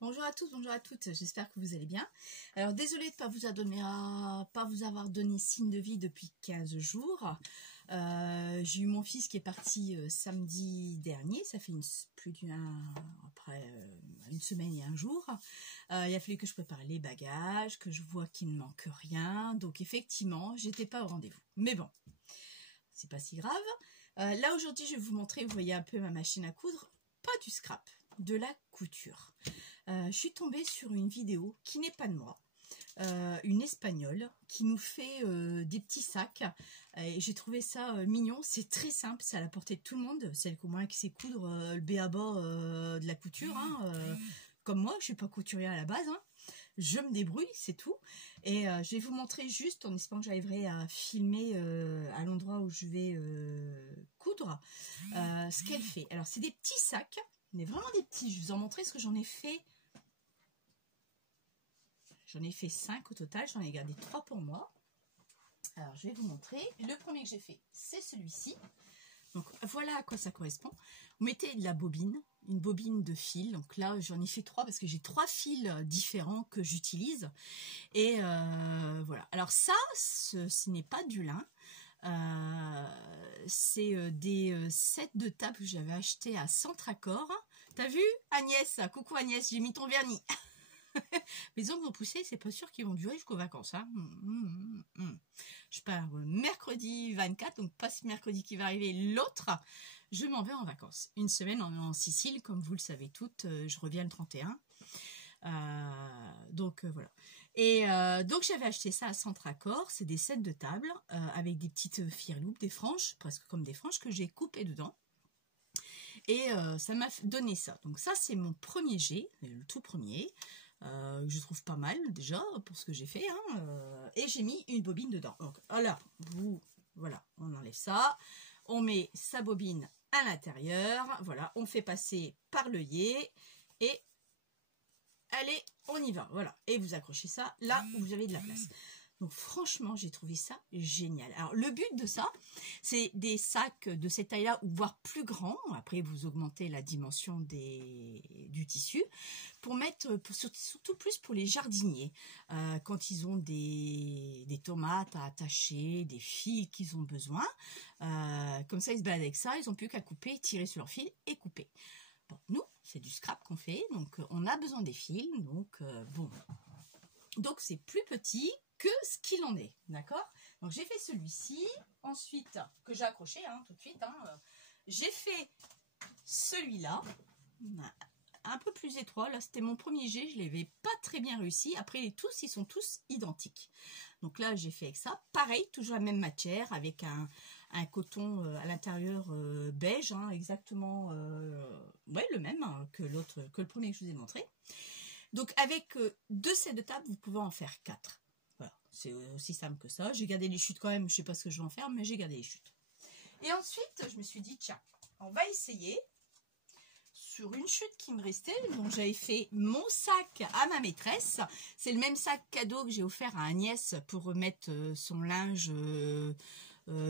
Bonjour à tous, bonjour à toutes, j'espère que vous allez bien. Alors désolée de ne pas vous avoir donné signe de vie depuis 15 jours. J'ai eu mon fils qui est parti samedi dernier, ça fait une semaine et un jour. Il a fallu que je prépare les bagages, que je vois qu'il ne manque rien. Donc effectivement, j'étais pas au rendez-vous. Mais bon, c'est pas si grave. Là aujourd'hui, je vais vous montrer, vous voyez un peu ma machine à coudre, pas du scrap, de la couture. Je suis tombée sur une vidéo qui n'est pas de moi, une espagnole qui nous fait des petits sacs. J'ai trouvé ça mignon, c'est très simple, c'est à la portée de tout le monde, celle qu'au moins qui sait coudre le b.a.-ba de la couture, comme moi, je ne suis pas couturière à la base, je me débrouille, c'est tout. Et je vais vous montrer juste, en espérant que j'arriverai à filmer à l'endroit où je vais coudre, ce qu'elle fait. Alors c'est des petits sacs, mais vraiment des petits, je vais vous en montrer ce que j'en ai fait. J'en ai fait 5 au total, j'en ai gardé 3 pour moi. Alors je vais vous montrer. Le premier que j'ai fait, c'est celui-ci. Donc voilà à quoi ça correspond. Vous mettez de la bobine, une bobine de fil. Donc là j'en ai fait 3 parce que j'ai 3 fils différents que j'utilise. Et voilà. Alors ça, ce n'est pas du lin. C'est des sets de table que j'avais acheté à Centracor. T'as vu Agnès? Coucou Agnès, j'ai mis ton vernis. Les ongles vont pousser, c'est pas sûr qu'ils vont durer jusqu'aux vacances. Je pars mercredi 24, donc pas ce mercredi qui va arriver, l'autre, je m'en vais en vacances. Une semaine en Sicile, comme vous le savez toutes, je reviens le 31. Donc voilà. Et donc j'avais acheté ça à Centracor, c'est des sets de table avec des petites firloupes, des franges, presque comme des franges que j'ai coupées dedans. Et ça m'a donné ça. Donc ça c'est mon premier jet, le tout premier. Je trouve pas mal déjà pour ce que j'ai fait, et j'ai mis une bobine dedans. Donc voilà, on enlève ça, on met sa bobine à l'intérieur, voilà, on fait passer par l'œillet et allez, on y va, voilà, et vous accrochez ça là où vous avez de la place. Donc franchement, j'ai trouvé ça génial. Alors le but de ça, c'est des sacs de cette taille-là ou voire plus grands. Après, vous augmentez la dimension du tissu pour mettre, surtout plus pour les jardiniers, quand ils ont des tomates à attacher, des fils qu'ils ont besoin. Comme ça, ils se baladent avec ça, ils n'ont plus qu'à couper, tirer sur leur fil et couper. Bon, nous, c'est du scrap qu'on fait, donc on a besoin des fils, donc bon. Donc c'est plus petit que ce qu'il en est, d'accord? Donc j'ai fait celui-ci, ensuite, que j'ai accroché tout de suite, j'ai fait celui-là, un peu plus étroit, là c'était mon premier jet, je ne l'avais pas très bien réussi, après ils sont tous identiques. Donc là j'ai fait avec ça, pareil, toujours la même matière, avec un coton à l'intérieur beige, exactement, ouais, le même que le premier que je vous ai montré. Donc avec 2 sets de table, vous pouvez en faire 4. Voilà, c'est aussi simple que ça. J'ai gardé les chutes quand même, je ne sais pas ce que je vais en faire, mais j'ai gardé les chutes. Et ensuite, je me suis dit, tiens, on va essayer sur une chute qui me restait. Donc j'avais fait mon sac à ma maîtresse. C'est le même sac cadeau que j'ai offert à Agnès pour remettre son linge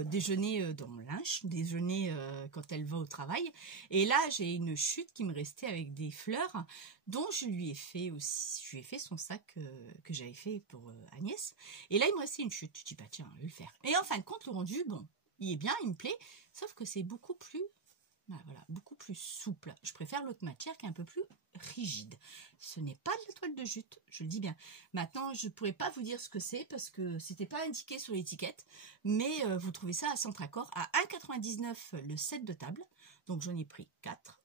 déjeuner dans mon linge, déjeuner quand elle va au travail. Et là, j'ai une chute qui me restait avec des fleurs dont je lui ai fait son sac que j'avais fait pour Agnès. Et là, il me restait une chute. Je dis, bah tiens, je vais le faire. Et en fin de compte, le rendu, bon, il est bien, il me plaît, sauf que c'est beaucoup plus beaucoup plus souple. Je préfère l'autre matière qui est un peu plus rigide. Ce n'est pas de la toile de jute, je le dis bien. Maintenant, je ne pourrais pas vous dire ce que c'est parce que c'était pas indiqué sur l'étiquette, mais vous trouvez ça à Centracor à 1,99 € le set de table. Donc j'en ai pris 4.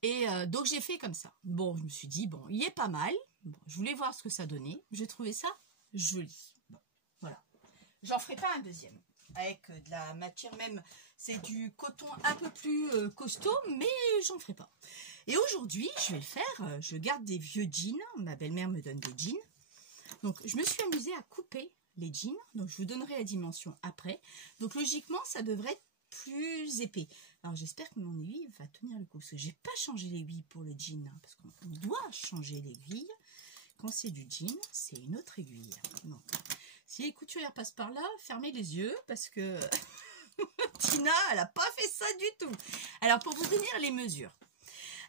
Et donc j'ai fait comme ça. Bon, je me suis dit, bon, il est pas mal. Bon, je voulais voir ce que ça donnait. J'ai trouvé ça joli. Bon, voilà. J'en ferai pas un deuxième. Avec de la matière même, c'est du coton un peu plus costaud, mais j'en ferai pas. Et aujourd'hui, je vais le faire, je garde des vieux jeans, ma belle-mère me donne des jeans. Donc je me suis amusée à couper les jeans, donc je vous donnerai la dimension après. Donc logiquement, ça devrait être plus épais. Alors j'espère que mon aiguille va tenir le coup, parce que j'ai pas changé l'aiguille pour le jean, parce qu'on doit changer l'aiguille. Quand c'est du jean, c'est une autre aiguille. Donc, si les couturières passent par là, fermez les yeux parce que Tina, elle n'a pas fait ça du tout. Alors, pour vous donner les mesures,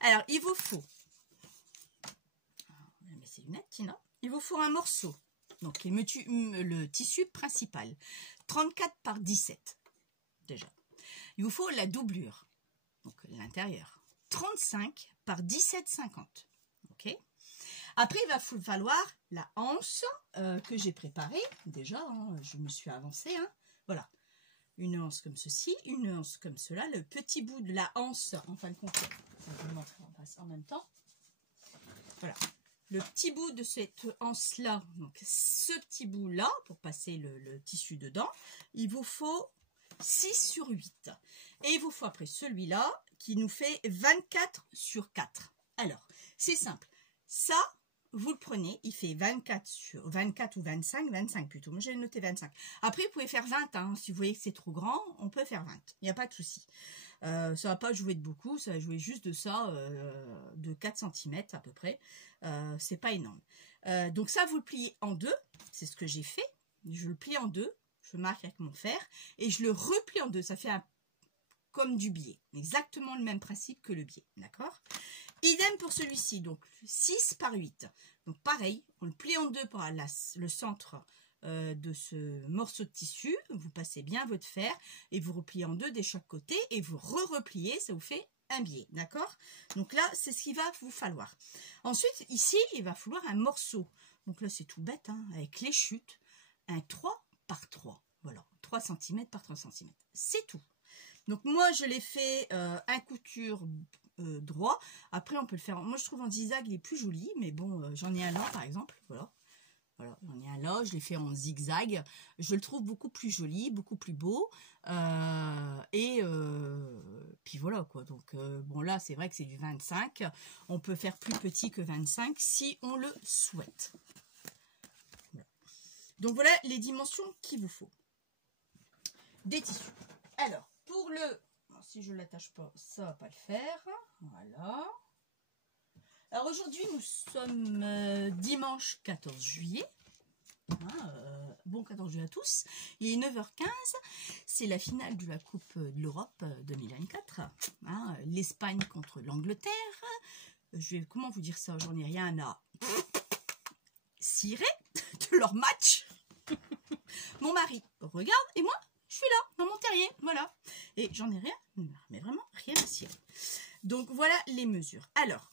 alors il vous faut ses lunettes, Tina. Il vous faut un morceau. Donc, le tissu principal. 34 par 17, déjà. Il vous faut la doublure. Donc, l'intérieur. 35 par 17,50. Ok. Après, il va vous falloir la anse que j'ai préparée. Déjà, hein, je me suis avancée. Hein. Voilà. Une anse comme ceci, une anse comme cela. Le petit bout de la anse, en fin de compte, je vais vous montrer en même temps. Voilà. Le petit bout de cette anse-là, donc ce petit bout-là, pour passer le tissu dedans, il vous faut 6 sur 8. Et il vous faut après celui-là, qui nous fait 24 sur 4. Alors, c'est simple. Ça, vous le prenez, il fait 24 sur 24 ou 25 plutôt. Moi, j'ai noté 25. Après, vous pouvez faire 20. Hein. Si vous voyez que c'est trop grand, on peut faire 20. Il n'y a pas de souci. Ça va pas jouer de beaucoup, ça va jouer juste de ça, de 4 cm à peu près. C'est pas énorme. Donc ça, vous le pliez en deux. C'est ce que j'ai fait. Je le plie en deux. Je marque avec mon fer. Et je le replie en deux. Ça fait comme du biais. Exactement le même principe que le biais. D'accord ? Idem pour celui-ci. Donc 6 par 8. Donc pareil, on le plie en deux pour le centre de ce morceau de tissu. Vous passez bien votre fer et vous repliez en deux de chaque côté et vous repliez, ça vous fait un biais, d'accord? Donc là, c'est ce qu'il va vous falloir. Ensuite, ici, il va falloir un morceau. Donc là, c'est tout bête, hein, avec les chutes, un 3 par 3. Voilà, 3 cm par 3 cm. C'est tout. Donc moi, je l'ai fait un couture droit. Après, on peut le faire. Moi, je trouve en zigzag, il est plus joli, mais bon, j'en ai un là, par exemple. Voilà. Voilà, j'en ai un là, je l'ai fait en zigzag. Je le trouve beaucoup plus joli, beaucoup plus beau. Puis voilà quoi. Donc bon là, c'est vrai que c'est du 25. On peut faire plus petit que 25 si on le souhaite. Voilà. Donc voilà les dimensions qu'il vous faut. Des tissus. Alors, pour si je ne l'attache pas, ça va pas le faire. Voilà. Alors aujourd'hui, nous sommes dimanche 14 juillet. Bon 14 juillet à tous. Il est 9h15. C'est la finale de la Coupe de l'Europe 2024. L'Espagne contre l'Angleterre. Comment vous dire ça? J'en ai rien à cirer de leur match. Mon mari regarde et moi, je suis là, dans mon terrier. Voilà. Et j'en ai rien, mais vraiment rien à cirer. Donc voilà les mesures. Alors,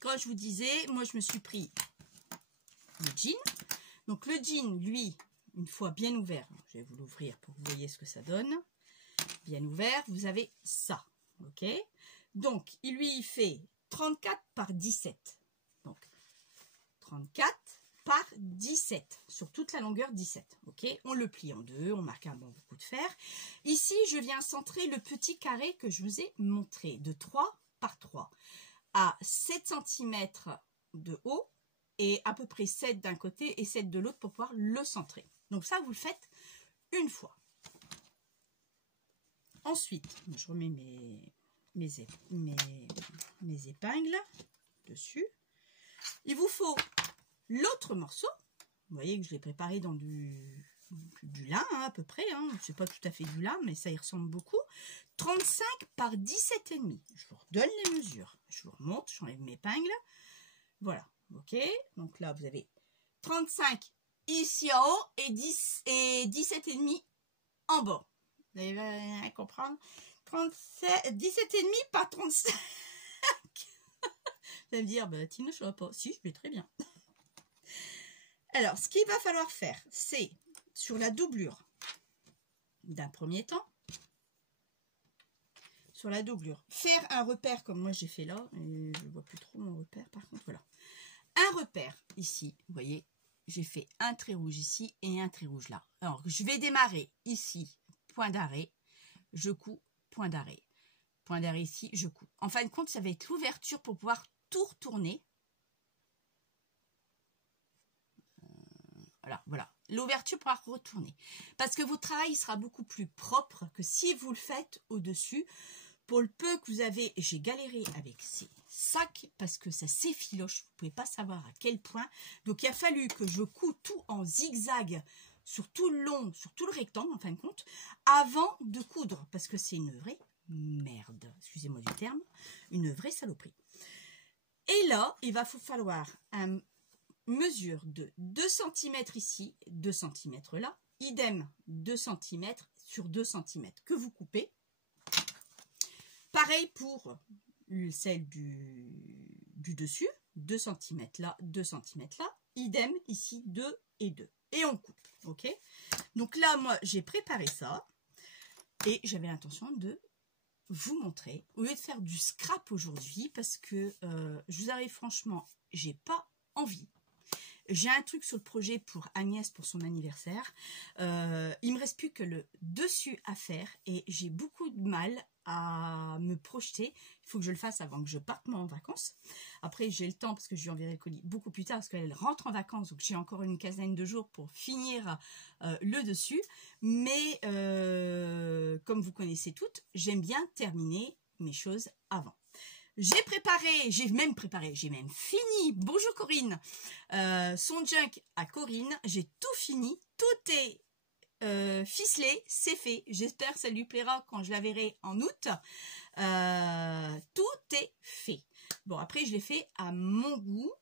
quand je vous disais, moi je me suis pris le jean. Donc le jean, lui, une fois bien ouvert, je vais vous l'ouvrir pour que vous voyez ce que ça donne. Bien ouvert, vous avez ça. Ok. Donc, il fait 34 par 17. Donc, 34 par 17. Sur toute la longueur 17. Ok. On le plie en deux, on marque un bon coup de fer. Ici, je viens centrer le petit carré que je vous ai montré de 3 par 3. À 7 cm de haut et à peu près 7 d'un côté et 7 de l'autre pour pouvoir le centrer. Donc ça, vous le faites une fois. Ensuite, je remets mes épingles dessus. Il vous faut l'autre morceau. Vous voyez que je l'ai préparé dans du lin à peu près. C'est pas tout à fait du lin, mais ça y ressemble beaucoup. 35 par 17,5. Je vous redonne les mesures. Je vous remonte, j'enlève mes épingles. Voilà, ok. Donc là, vous avez 35 ici en haut et 17,5 en bas. Vous allez bien comprendre. 17,5 par 35. Vous allez me dire, bah, Tina, je ne sais pas. Si, je vais très bien. Alors, ce qu'il va falloir faire, c'est sur la doublure d'un premier temps, sur la doublure, faire un repère comme moi j'ai fait là. Je ne vois plus trop mon repère, par contre, voilà. Un repère ici, vous voyez, j'ai fait un trait rouge ici et un trait rouge là. Alors, je vais démarrer ici, point d'arrêt, je couds, point d'arrêt. Point d'arrêt ici, je couds. En fin de compte, ça va être l'ouverture pour pouvoir tout retourner. Voilà. L'ouverture pour pouvoir retourner. Parce que votre travail sera beaucoup plus propre que si vous le faites au-dessus. Pour le peu que vous avez, j'ai galéré avec ces sacs parce que ça s'effiloche. Vous ne pouvez pas savoir à quel point. Donc, il a fallu que je couds tout en zigzag sur tout le long, sur tout le rectangle, en fin de compte, avant de coudre. Parce que c'est une vraie merde. Excusez-moi du terme. Une vraie saloperie. Et Et là, il va vous falloir une mesure de 2 cm ici, 2 cm là, idem 2 cm sur 2 cm que vous coupez. Pareil pour celle du dessus, 2 cm là, 2 cm là, idem ici 2 et 2. Et on coupe, ok? Donc là, moi, j'ai préparé ça et j'avais l'intention de vous montrer, au lieu de faire du scrap aujourd'hui, parce que je vous arrive franchement, j'ai pas envie. J'ai un truc sur le projet pour Agnès pour son anniversaire. Il me reste plus que le dessus à faire et j'ai beaucoup de mal à me projeter. Il faut que je le fasse avant que je parte moi en vacances. Après, j'ai le temps parce que je lui enverrai le colis beaucoup plus tard parce qu'elle rentre en vacances. Donc, j'ai encore une quinzaine de jours pour finir le dessus. Mais comme vous connaissez toutes, j'aime bien terminer mes choses avant. J'ai même fini, bonjour Corinne, son junk à Corinne, j'ai tout fini, tout est ficelé, c'est fait, j'espère que ça lui plaira quand je la verrai en août, tout est fait. Bon, après je l'ai fait à mon goût,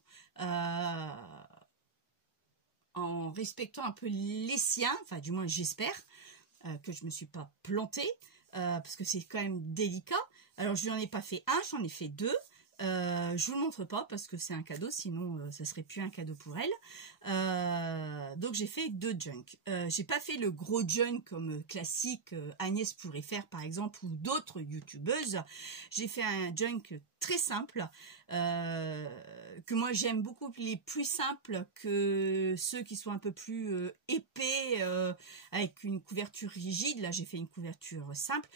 en respectant un peu les siens, enfin du moins j'espère que je ne me suis pas plantée, parce que c'est quand même délicat. Alors, je n'en ai pas fait un, j'en ai fait deux. Je vous le montre pas parce que c'est un cadeau, sinon ça serait plus un cadeau pour elle. Donc, j'ai fait deux junks. J'ai pas fait le gros junk comme classique Agnès pourrait faire par exemple ou d'autres youtubeuses. J'ai fait un junk très simple que moi j'aime beaucoup les plus simples que ceux qui sont un peu plus épais avec une couverture rigide. Là, j'ai fait une couverture simple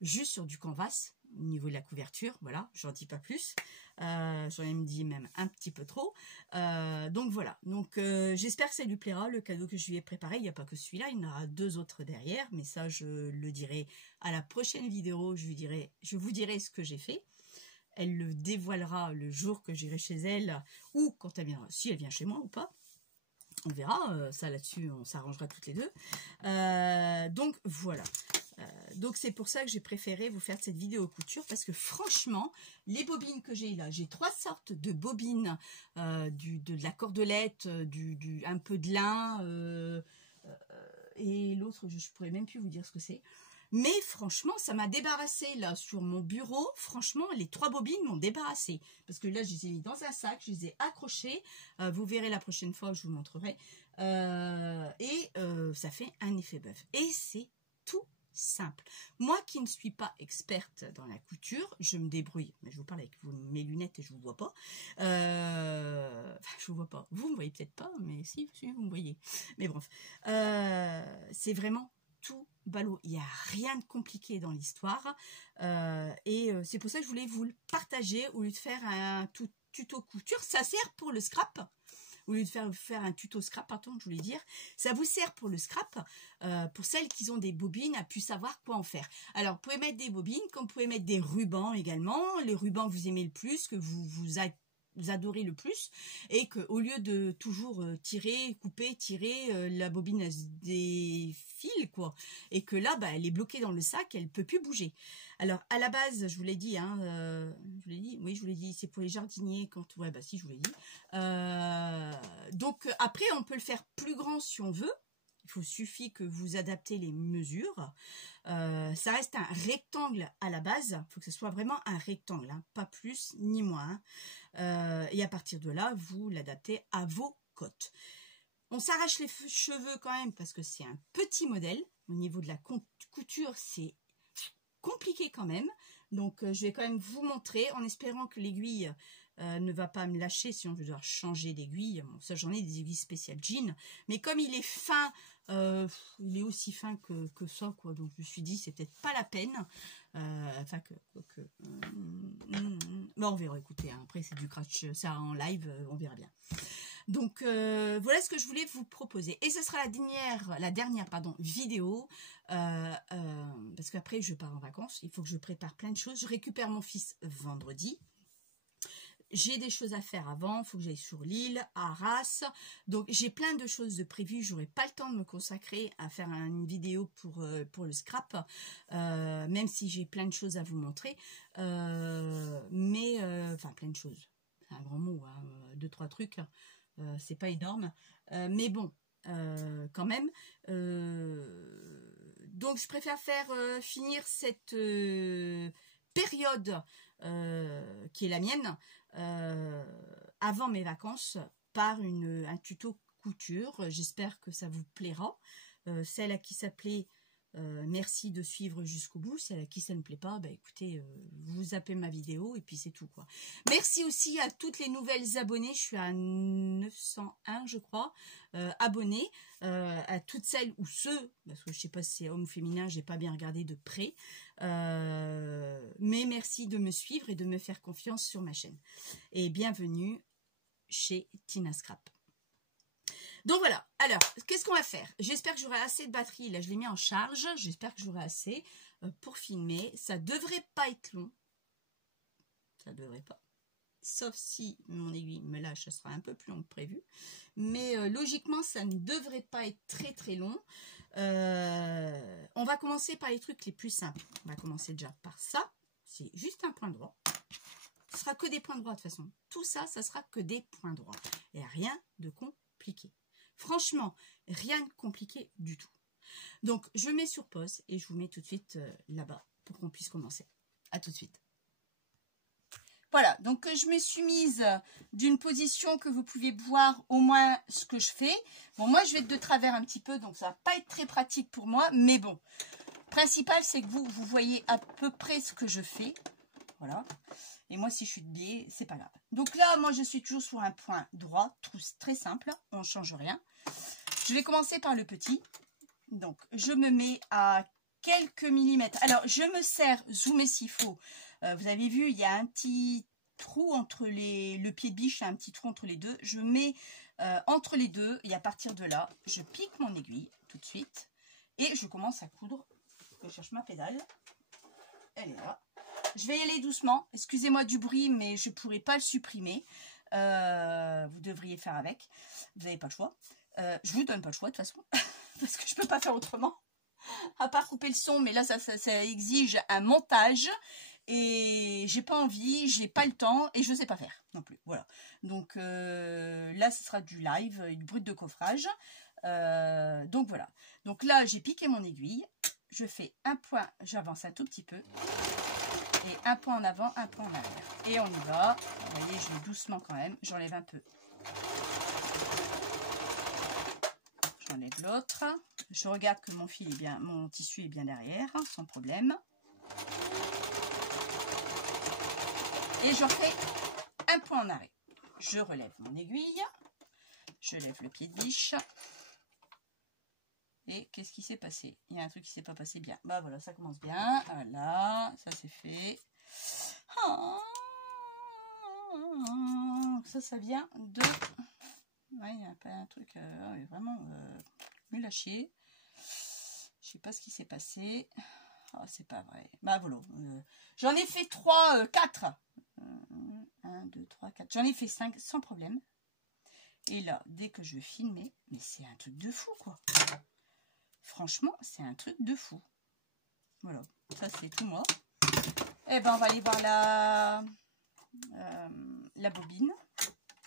juste sur du canvas. Au niveau de la couverture, voilà, j'en dis pas plus. J'en ai dit même un petit peu trop. Donc voilà. Donc j'espère que ça lui plaira, le cadeau que je lui ai préparé. Il n'y a pas que celui-là, il y en aura deux autres derrière, mais ça je le dirai à la prochaine vidéo. Je vous dirai ce que j'ai fait. Elle le dévoilera le jour que j'irai chez elle ou quand elle viendra, si elle vient chez moi ou pas. On verra, ça là-dessus, on s'arrangera toutes les deux. Donc voilà. Donc c'est pour ça que j'ai préféré vous faire cette vidéo couture parce que franchement les bobines que j'ai là, j'ai trois sortes de bobines, de la cordelette, un peu de lin et l'autre je pourrais même plus vous dire ce que c'est. Mais franchement, ça m'a débarrassé là sur mon bureau. Franchement, les trois bobines m'ont débarrassé. Parce que là, je les ai mis dans un sac, je les ai accrochées. Vous verrez la prochaine fois, je vous montrerai. Ça fait un effet bœuf. Et c'est tout simple. Moi qui ne suis pas experte dans la couture, je me débrouille. Mais je vous parle avec mes lunettes et je vous vois pas. Je vous vois pas. Vous me voyez peut-être pas, mais si, vous me voyez. Mais bref, c'est vraiment tout ballot. Il n'y a rien de compliqué dans l'histoire. C'est pour ça que je voulais vous le partager au lieu de faire un tuto couture. Ça sert pour le scrap. Au lieu de faire un tuto scrap, pardon, je voulais dire, ça vous sert pour le scrap, pour celles qui ont des bobines, à plus savoir quoi en faire. Alors, vous pouvez mettre des bobines, comme vous pouvez mettre des rubans également, les rubans que vous aimez le plus, que vous adorez le plus, et que au lieu de toujours tirer, couper, tirer, la bobine elle se défile, quoi, et que là, bah, elle est bloquée dans le sac, elle peut plus bouger. Alors, à la base, je vous l'ai dit, hein, oui, je vous l'ai dit, c'est pour les jardiniers, ouais, bah si, je vous l'ai dit. Donc, après, on peut le faire plus grand si on veut. Il suffit que vous adaptez les mesures. Ça reste un rectangle à la base. Il faut que ce soit vraiment un rectangle, hein, pas plus ni moins. Et à partir de là, vous l'adaptez à vos côtes. On s'arrache les cheveux quand même parce que c'est un petit modèle. Au niveau de la couture, c'est compliqué quand même. Donc, je vais quand même vous montrer en espérant que l'aiguille ne va pas me lâcher, sinon je vais devoir changer d'aiguille. Bon, ça, j'en ai des aiguilles spéciales jean. Mais comme il est fin, il est aussi fin que ça, quoi. Donc, je me suis dit, c'est peut-être pas la peine. Mais on verra, écoutez. Hein, après, c'est du crash, ça en live, on verra bien. Donc, voilà ce que je voulais vous proposer. Et ce sera la dernière vidéo. Parce qu'après, je pars en vacances. Il faut que je prépare plein de choses. Je récupère mon fils vendredi. J'ai des choses à faire avant, il faut que j'aille sur l'île, à Arras. Donc, j'ai plein de choses de prévues. Je n'aurai pas le temps de me consacrer à faire une vidéo pour le scrap, même si j'ai plein de choses à vous montrer. Enfin, plein de choses. c'est un grand mot, hein, 2-3 trucs, c'est pas énorme, mais bon, quand même. Donc je préfère faire finir cette période qui est la mienne avant mes vacances par un tuto couture. J'espère que ça vous plaira. Celle à qui ça plaît, merci de suivre jusqu'au bout. Celle à qui ça ne plaît pas, bah écoutez, vous zappez ma vidéo et puis c'est tout, quoi. Merci aussi à toutes les nouvelles abonnées. Je suis à 901, je crois, abonnés. À toutes celles ou ceux, parce que je sais pas si c'est homme ou féminin, j'ai pas bien regardé de près. Mais merci de me suivre et de me faire confiance sur ma chaîne. Et bienvenue chez Tina Scrap. Donc voilà, alors, qu'est-ce qu'on va faire? J'espère que j'aurai assez de batterie. Là, je l'ai mis en charge. J'espère que j'aurai assez pour filmer. Ça devrait pas être long. Ça devrait pas. Sauf si mon aiguille me lâche, ça sera un peu plus long que prévu. Mais logiquement, ça ne devrait pas être très très long. On va commencer par les trucs les plus simples. On va commencer déjà par ça. C'est juste un point droit. Ce sera que des points droits de toute façon. Tout ça, ça sera que des points droits. Et rien de compliqué. Franchement, rien de compliqué du tout. Donc, je mets sur pause et je vous mets tout de suite là-bas pour qu'on puisse commencer. À tout de suite. Voilà, donc je me suis mise d'une position que vous pouvez voir au moins ce que je fais. Bon, moi, je vais être de travers un petit peu, donc ça va pas être très pratique pour moi. Mais bon, le principal, c'est que vous voyez à peu près ce que je fais. Voilà. Et moi, si je suis de biais, c'est pas grave. Donc là, moi, je suis toujours sur un point droit, très simple. On ne change rien. Je vais commencer par le petit. Donc, je me mets à quelques millimètres. Alors, je me sers zoomer s'il faut. Vous avez vu, il y a un petit trou entre le pied de biche, il y a un petit trou entre les deux. Je mets entre les deux et à partir de là, je pique mon aiguille tout de suite. Et je commence à coudre. Je cherche ma pédale. Elle est là. Je vais y aller doucement. Excusez-moi du bruit, mais je ne pourrai pas le supprimer. Vous devriez faire avec. Vous n'avez pas le choix. Je ne vous donne pas le choix de toute façon. Parce que je ne peux pas faire autrement. À part couper le son. Mais là, ça exige un montage. Et j'ai pas envie, j'ai pas le temps. Et je ne sais pas faire non plus. Voilà. Donc là, ce sera du live, une brute de coffrage. Donc voilà. Donc là, j'ai piqué mon aiguille. Je fais un point, j'avance un tout petit peu. Et un point en avant, un point en arrière. Et on y va. Vous voyez, je vais doucement quand même. J'enlève un peu. J'enlève l'autre. Je regarde que mon fil est bien, mon tissu est bien derrière, sans problème. Et je refais un point en arrière. Je relève mon aiguille. Je lève le pied de biche. Et qu'est-ce qui s'est passé? Il y a un truc qui s'est pas passé bien. Bah voilà, ça commence bien. Voilà, ça c'est fait. Ça vient de... Ouais, il y a pas un truc vraiment nul à chier. Je sais pas ce qui s'est passé. Oh, c'est pas vrai. Bah voilà. J'en ai fait 3, 4. 1, 2, 3, 4. J'en ai fait 5 sans problème. Et là, dès que je vais filmer, mais c'est un truc de fou, quoi. Franchement, c'est un truc de fou. Voilà, ça c'est tout moi. Et ben on va aller voir la bobine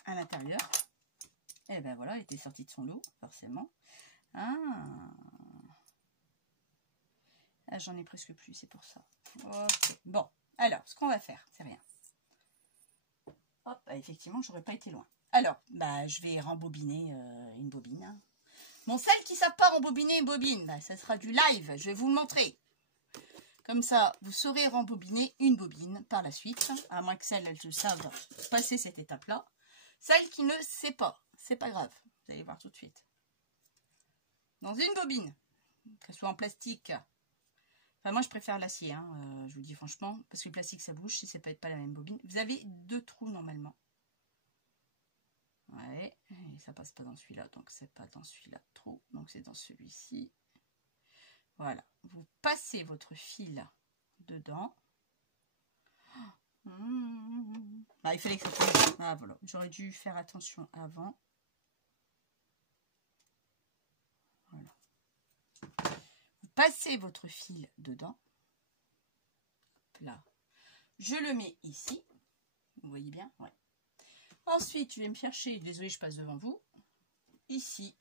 à l'intérieur. Et ben voilà, elle était sortie de son lot, forcément. Ah, j'en ai presque plus, c'est pour ça. Okay. Bon, alors, ce qu'on va faire, c'est rien. Hop, effectivement, j'aurais pas été loin. Alors, bah, je vais rembobiner une bobine. Bon, celles qui ne savent pas rembobiner une bobine, bah, ça sera du live, je vais vous le montrer. Comme ça, vous saurez rembobiner une bobine par la suite, à moins que celles, elles savent passer cette étape-là. Celle qui ne sait pas, c'est pas grave, vous allez voir tout de suite. Dans une bobine, qu'elle soit en plastique, enfin moi je préfère l'acier, hein, je vous dis franchement, parce que le plastique ça bouge, si ça peut être pas la même bobine. Vous avez 2 trous normalement. Ouais, et ça passe pas dans celui-là, donc c'est pas dans celui-là trop, donc c'est dans celui-ci. Voilà, vous passez votre fil dedans. Ah, il fallait que ça tombe. Ah voilà, j'aurais dû faire attention avant. Voilà. Vous passez votre fil dedans. Hop là. Je le mets ici. Vous voyez bien? Ouais. Ensuite, je vais me chercher, désolé, je passe devant vous, ici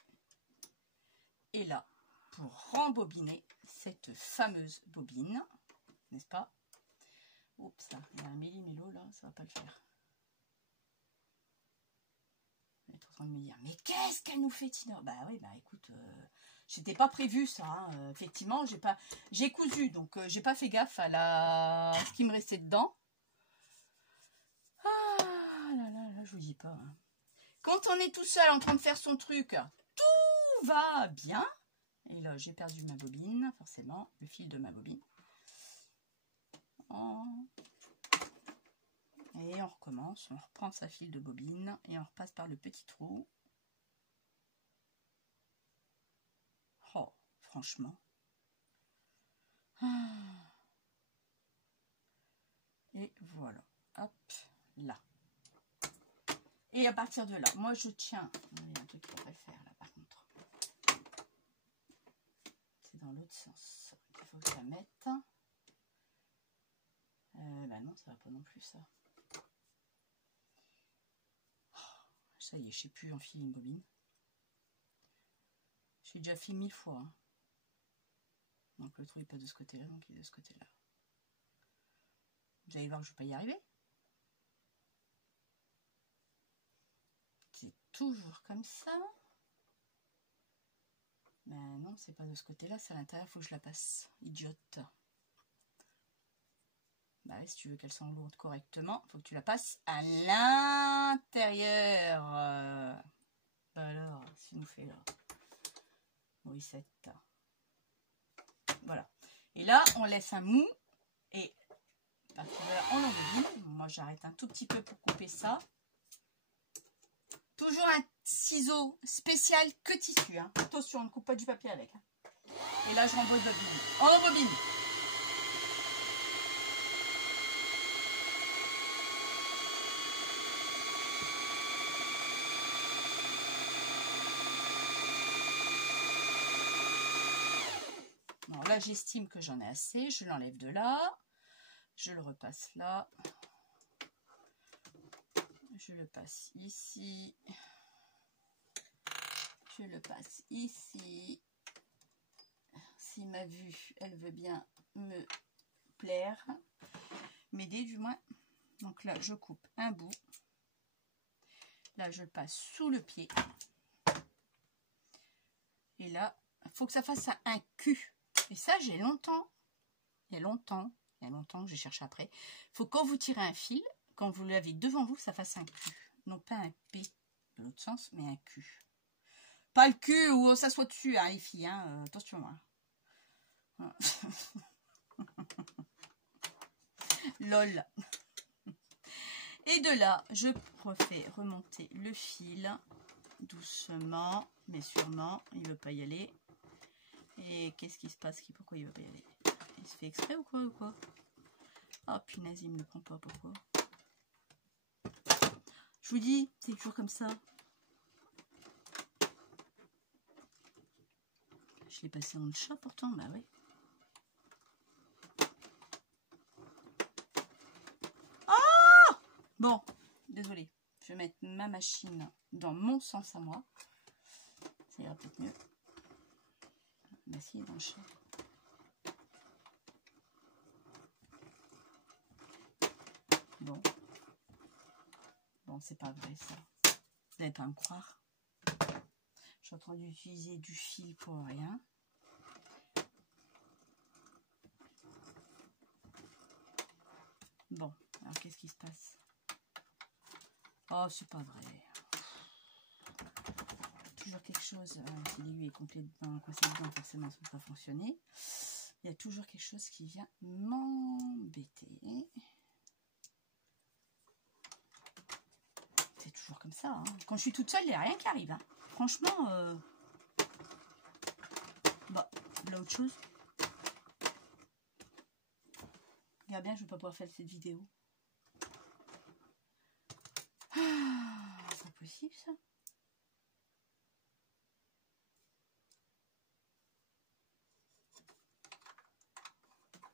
et là, pour rembobiner cette fameuse bobine, n'est-ce pas? Oups, là, il y a un méli-mélo là, ça va pas le faire. Vous êtes en train de me dire, mais qu'est-ce qu'elle nous fait, Tina? Bah oui, bah écoute, j'étais pas prévu ça, hein. Effectivement, j'ai cousu, donc j'ai pas fait gaffe à ce qui me restait dedans. Ah là là là, je vous dis pas. Hein. Quand on est tout seul en train de faire son truc, tout va bien. Et là, j'ai perdu ma bobine, forcément, le fil de ma bobine. Et on recommence, on reprend sa fil de bobine et on repasse par le petit trou. Oh, franchement. Et voilà, hop, là. Et à partir de là, moi je tiens, il y a un truc qu'il faudrait faire là par contre. C'est dans l'autre sens. Il faut que je la mette. Bah non, ça va pas non plus ça. Ça y est, je sais plus enfiler une bobine. J'ai déjà fait 1000 fois. Hein. Donc le trou n'est pas de ce côté-là, donc il est de ce côté-là. Vous allez voir que je ne vais pas y arriver. C'est toujours comme ça. Ben non, c'est pas de ce côté-là, c'est à l'intérieur, il faut que je la passe. Idiote. Bah oui, si tu veux qu'elle s'englourde correctement, il faut que tu la passes à l'intérieur. Bah alors, si nous fait là. Reset. Voilà. Et là, on laisse un mou. Et à partir de là, on embobine. Moi, j'arrête un tout petit peu pour couper ça. Toujours un ciseau spécial que tissu. Hein. Attention, on ne coupe pas du papier avec. Hein. Et là, je rembobine. On embobine. Bon, là, j'estime que j'en ai assez. Je l'enlève de là. Je le repasse là. Je le passe ici. Je le passe ici. Si ma vue, elle veut bien me plaire, m'aider du moins. Donc là, je coupe un bout. Là, je le passe sous le pied. Et là, il faut que ça fasse un cul. Et ça, j'ai longtemps, il y a longtemps que j'ai cherché après. Il faut quand vous tirez un fil, quand vous l'avez devant vous, ça fasse un cul. Non pas un P de l'autre sens, mais un cul. Pas le cul où ça soit dessus, hein, les filles. Hein, attention. Hein. Lol. Et de là, je refais remonter le fil doucement, mais sûrement. Il ne veut pas y aller. Et qu'est-ce qui se passe? Pourquoi il ne veut pas y aller? Il se fait exprès ou quoi? Oh punaise, il ne me le prend pas. Pourquoi? Je vous dis, c'est toujours comme ça. Je l'ai passé dans le chat pourtant, bah ouais. Ah! Bon, désolé. Je vais mettre ma machine dans mon sens à moi. Ça ira peut-être mieux. Bah si, dans le chat. Bon. Bon, c'est pas vrai ça. Vous n'allez pas me croire. Je suis en train d'utiliser du fil pour rien. Bon, alors qu'est-ce qui se passe? Oh, c'est pas vrai. Toujours quelque chose. Si l'aiguille est complètement coincée dedans, forcément, ça ne va pas fonctionner. Il y a toujours quelque chose qui vient m'embêter. C'est toujours comme ça. Hein. Quand je suis toute seule, il n'y a rien qui arrive. Hein. Franchement, bah, là, autre chose. Regarde bien, je ne vais pas pouvoir faire cette vidéo. Ah, c'est pas possible, ça.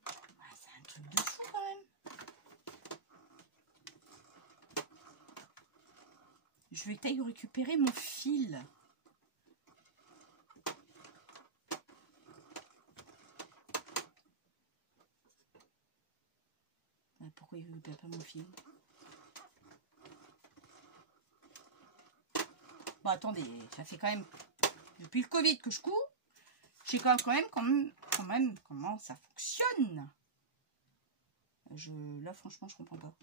Ah, c'est un truc de fou, quand même. Je vais essayer de récupérer mon fil. Pourquoi il ne récupère pas mon fil? Bon, attendez, ça fait quand même depuis le Covid que je couds. Je sais quand même comment ça fonctionne. Là, franchement, je comprends pas.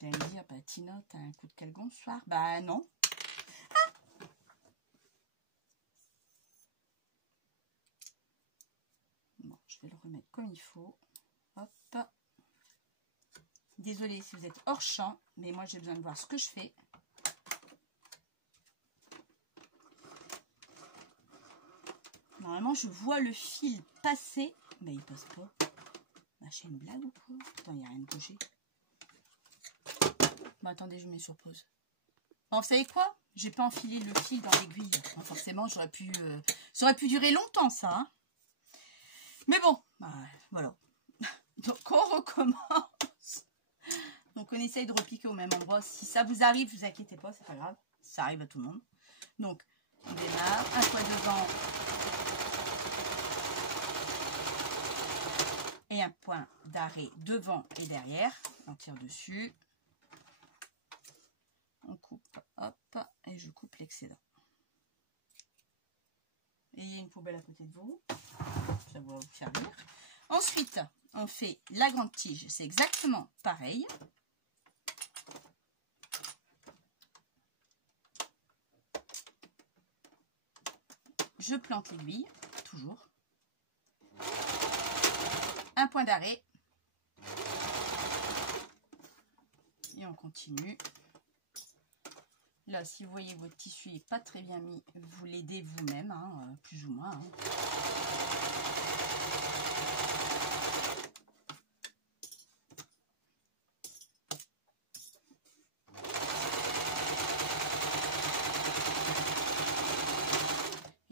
Vous allez me dire, bah, Tina, t'as un coup de calgon ce soir? Bah, non. Ah, bon, je vais le remettre comme il faut. Hop. Désolée si vous êtes hors champ, mais moi, j'ai besoin de voir ce que je fais. Normalement, je vois le fil passer. Mais il passe pas. Bah, j'ai une blague ou quoi? Attends, il n'y a rien de bougé. Bon, attendez, je mets sur pause. Bon, vous savez quoi? J'ai pas enfilé le fil dans l'aiguille. Bon, forcément, ça aurait pu durer longtemps, ça. Hein, mais bon, bah, voilà. Donc, on recommence. Donc, on essaye de repiquer au même endroit. Si ça vous arrive, vous inquiétez pas, c'est pas grave. Ça arrive à tout le monde. Donc, on démarre. Un point devant. Et un point d'arrêt devant et derrière. On tire dessus. On coupe, hop, et je coupe l'excédent. Ayez une poubelle à côté de vous. Ça va vous servir. Ensuite, on fait la grande tige. C'est exactement pareil. Je plante l'aiguille, toujours. Un point d'arrêt. Et on continue. Là, si vous voyez votre tissu n'est pas très bien mis, vous l'aidez vous-même, hein, plus ou moins. Hein.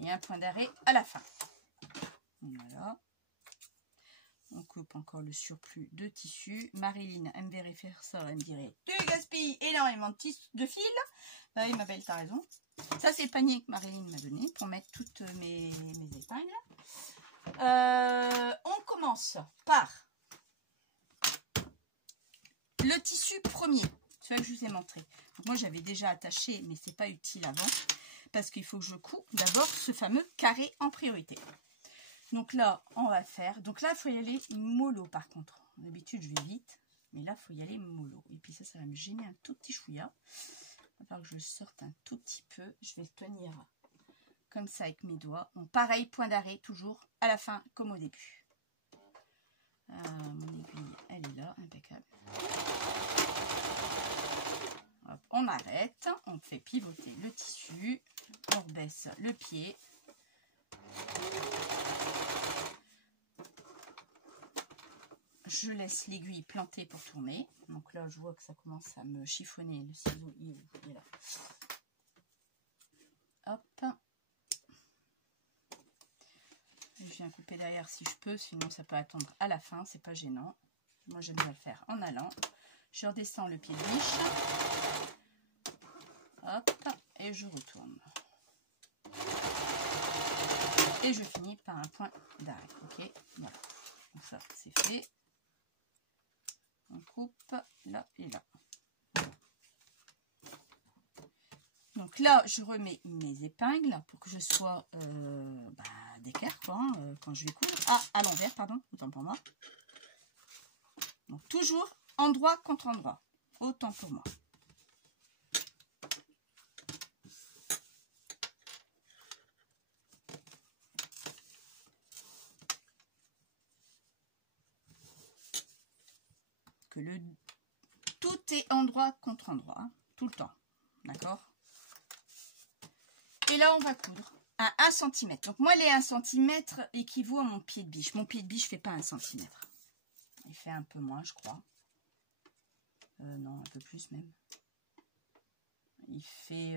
Et un point d'arrêt à la fin. Voilà. On coupe encore le surplus de tissu. Marilyn, elle me verrait faire ça, elle me dirait « Tu gaspilles énormément de fil !» Oui, ma belle, t'as raison. Ça, c'est le panier que Marilyn m'a donné pour mettre toutes mes épingles. On commence par le tissu premier, celui que je vous ai montré. Donc, moi, j'avais déjà attaché, mais c'est pas utile avant, parce qu'il faut que je coupe d'abord ce fameux carré en priorité. Donc là, on va faire... Donc là, il faut y aller mollo par contre. D'habitude, je vais vite. Mais là, il faut y aller mollo. Et puis ça, ça va me gêner un tout petit chouïa. Il va falloir que je le sorte un tout petit peu. Je vais le tenir comme ça avec mes doigts. Bon, pareil, point d'arrêt, toujours à la fin, comme au début. Mon aiguille, elle est là, impeccable. Hop, on arrête. On fait pivoter le tissu. On baisse le pied. Je laisse l'aiguille plantée pour tourner. Donc là, je vois que ça commence à me chiffonner. Le ciseau, il est là. Hop. Je viens couper derrière si je peux, sinon ça peut attendre à la fin, c'est pas gênant. Moi, j'aime bien le faire en allant. Je redescends le pied de biche. Hop. Et je retourne. Et je finis par un point d'arrêt. Ok, voilà. Donc ça, c'est fait. On coupe là et là. Donc là, je remets mes épingles pour que je sois d'équerre quand je vais coudre. Ah, à l'envers, pardon, autant pour moi. Donc toujours endroit contre endroit, autant pour moi. Tout est endroit contre endroit, hein, tout le temps, d'accord? Et là, on va coudre à 1 cm. Donc moi, les 1 cm équivaut à mon pied de biche. Mon pied de biche ne fait pas 1 cm. Il fait un peu moins, je crois. Non, un peu plus même. Il fait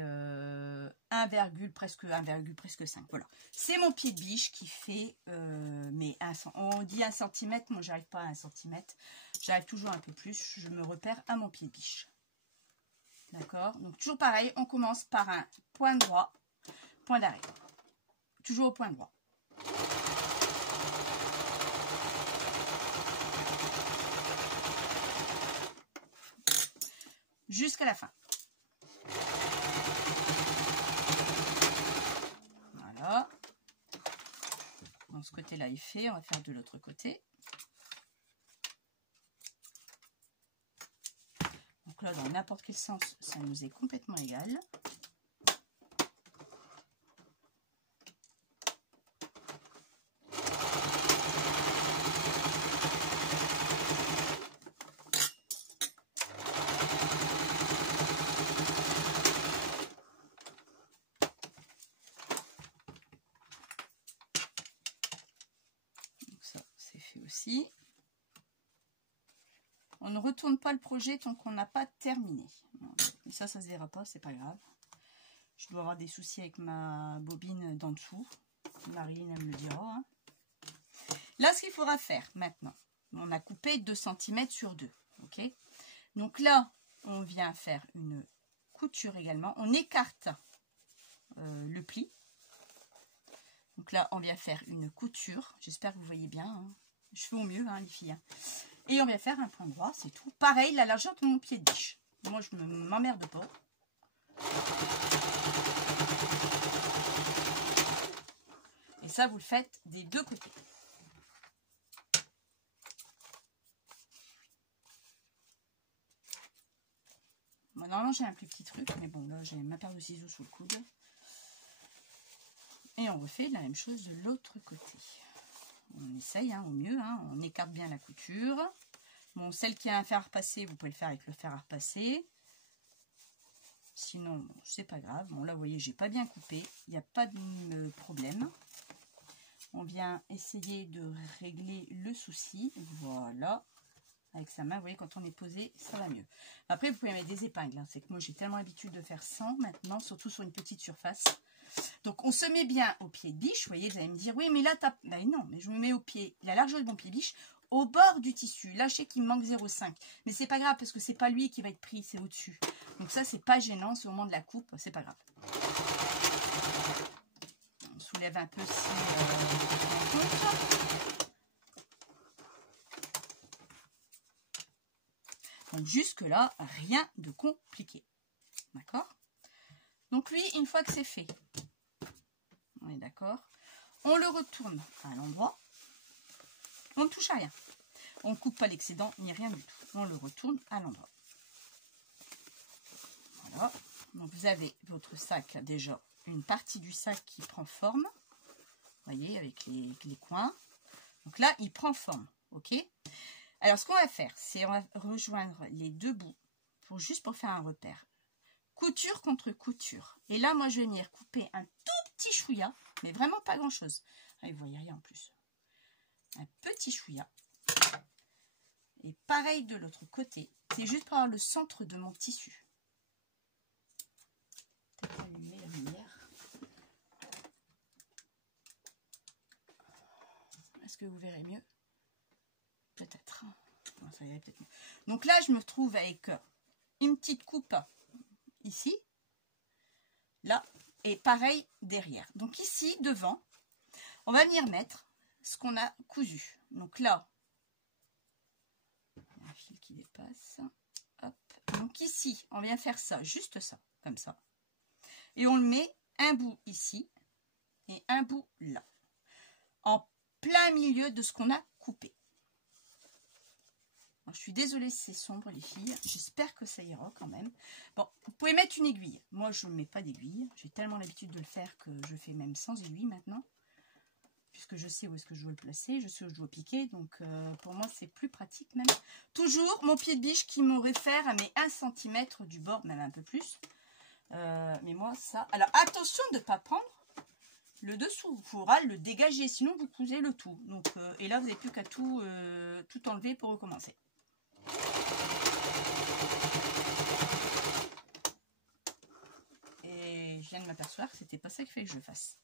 presque 1,5. Voilà. C'est mon pied de biche qui fait mais on dit 1 cm, moi j'arrive pas à 1 cm. J'arrive toujours un peu plus. Je me repère à mon pied de biche. Là, D'accord? Donc toujours pareil, on commence par un point droit, point d'arrêt. Toujours au point droit. Jusqu'à la fin. Voilà. Donc ce côté-là est fait, on va faire de l'autre côté. Donc là, dans n'importe quel sens, ça nous est complètement égal. Aussi. On ne retourne pas le projet tant qu'on n'a pas terminé. Et ça se verra pas, c'est pas grave. Je dois avoir des soucis avec ma bobine d'en dessous. Marine, elle me le dira. Hein. Là, ce qu'il faudra faire maintenant, on a coupé 2 cm sur 2. Ok. Donc là, on vient faire une couture également. On écarte le pli. Donc là, on vient faire une couture. J'espère que vous voyez bien. Hein. Je fais au mieux, hein, les filles. Hein. Et on vient faire un point droit, c'est tout. Pareil, la largeur de mon pied de biche. Moi, je ne m'emmerde pas. Et ça, vous le faites des deux côtés. Bon, normalement, j'ai un plus petit truc, mais bon, là, j'ai ma paire de ciseaux sous le coude. Et on refait la même chose de l'autre côté. On essaye hein, au mieux, hein, on écarte bien la couture. Bon, celle qui a un fer à repasser, vous pouvez le faire avec le fer à repasser. Sinon, bon, c'est pas grave. Bon, là, vous voyez, j'ai pas bien coupé. Il n'y a pas de problème. On vient essayer de régler le souci. Voilà. Avec sa main, vous voyez, quand on est posé, ça va mieux. Après, vous pouvez mettre des épingles. Hein. C'est que moi, j'ai tellement l'habitude de faire sans maintenant, surtout sur une petite surface. Donc, on se met bien au pied de biche. Vous voyez, vous allez me dire, oui, mais là, ben non, mais je me mets au pied, la largeur de mon pied de biche, au bord du tissu. Là, je sais qu'il me manque 0,5. Mais c'est pas grave, parce que c'est pas lui qui va être pris, c'est au-dessus. Donc ça, c'est pas gênant. C'est au moment de la coupe, c'est pas grave. On soulève un peu si donc jusque-là, rien de compliqué. D'accord? Donc lui, une fois que c'est fait, on est d'accord, on le retourne à l'endroit. On ne touche à rien. On ne coupe pas l'excédent ni rien du tout. On le retourne à l'endroit. Voilà. Donc vous avez votre sac, déjà une partie du sac qui prend forme. Vous voyez, avec les coins. Donc là, il prend forme. Ok? Alors, ce qu'on va faire, c'est on va rejoindre les deux bouts juste pour faire un repère. Couture contre couture. Et là, moi, je vais venir couper un tout petit chouïa, mais vraiment pas grand-chose. Ah, vous voyez rien en plus. Un petit chouïa. Et pareil de l'autre côté. C'est juste pour avoir le centre de mon tissu. Peut-être allumer la lumière. Est-ce que vous verrez mieux? Peut-être. Ça irait peut-être mieux. Donc là, je me retrouve avec une petite coupe ici, là, et pareil derrière. Donc ici, devant, on va venir mettre ce qu'on a cousu. Donc là, il y a un fil qui dépasse. Hop. Donc ici, on vient faire ça, juste ça, comme ça. Et on le met un bout ici et un bout là, en plein milieu de ce qu'on a coupé. Je suis désolée si c'est sombre les filles, j'espère que ça ira quand même. Bon, vous pouvez mettre une aiguille. Moi je ne mets pas d'aiguille, j'ai tellement l'habitude de le faire que je fais même sans aiguille maintenant. Puisque je sais où est-ce que je dois le placer, je sais où je dois piquer, donc pour moi c'est plus pratique même. Toujours mon pied de biche qui me réfère à mes 1 cm du bord, même un peu plus. Mais moi ça... Alors attention de ne pas prendre le dessous, il faudra le dégager, sinon vous cousez le tout. Donc, et là vous n'avez plus qu'à tout enlever pour recommencer. Et je viens de m'apercevoir que c'était pas ça qu'il fallait que je fasse.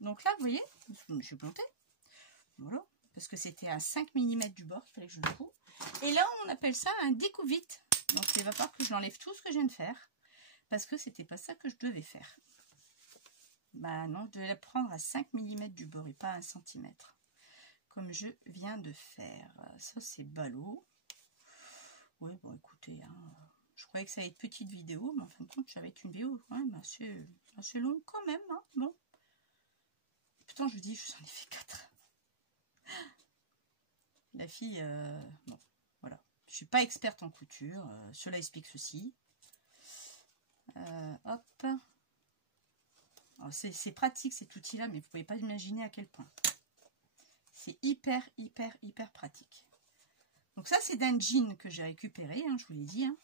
Donc là, vous voyez, je me suis plantée. Voilà, parce que c'était à 5 mm du bord qu'il fallait que je le coupe. Et là, on appelle ça un découvite. Donc il va falloir que je l'enlève tout ce que je viens de faire. parce que c'était pas ça que je devais faire. Bah non, je devais la prendre à 5 mm du bord et pas à 1 cm. Comme je viens de faire. Ça, c'est ballot. Ouais, bon, écoutez, hein, je croyais que ça allait être petite vidéo, mais en fin de compte, ça va être une vidéo quand même assez longue quand même. Hein, bon. Putain, je vous dis, je vous en ai fait 4. La fille, bon, voilà. Je suis pas experte en couture. Cela explique ceci. Hop. C'est pratique cet outil-là, mais vous pouvez pas imaginer à quel point. C'est hyper pratique. Donc ça, c'est d'un jean que j'ai récupéré, hein, je vous l'ai dit. Hein.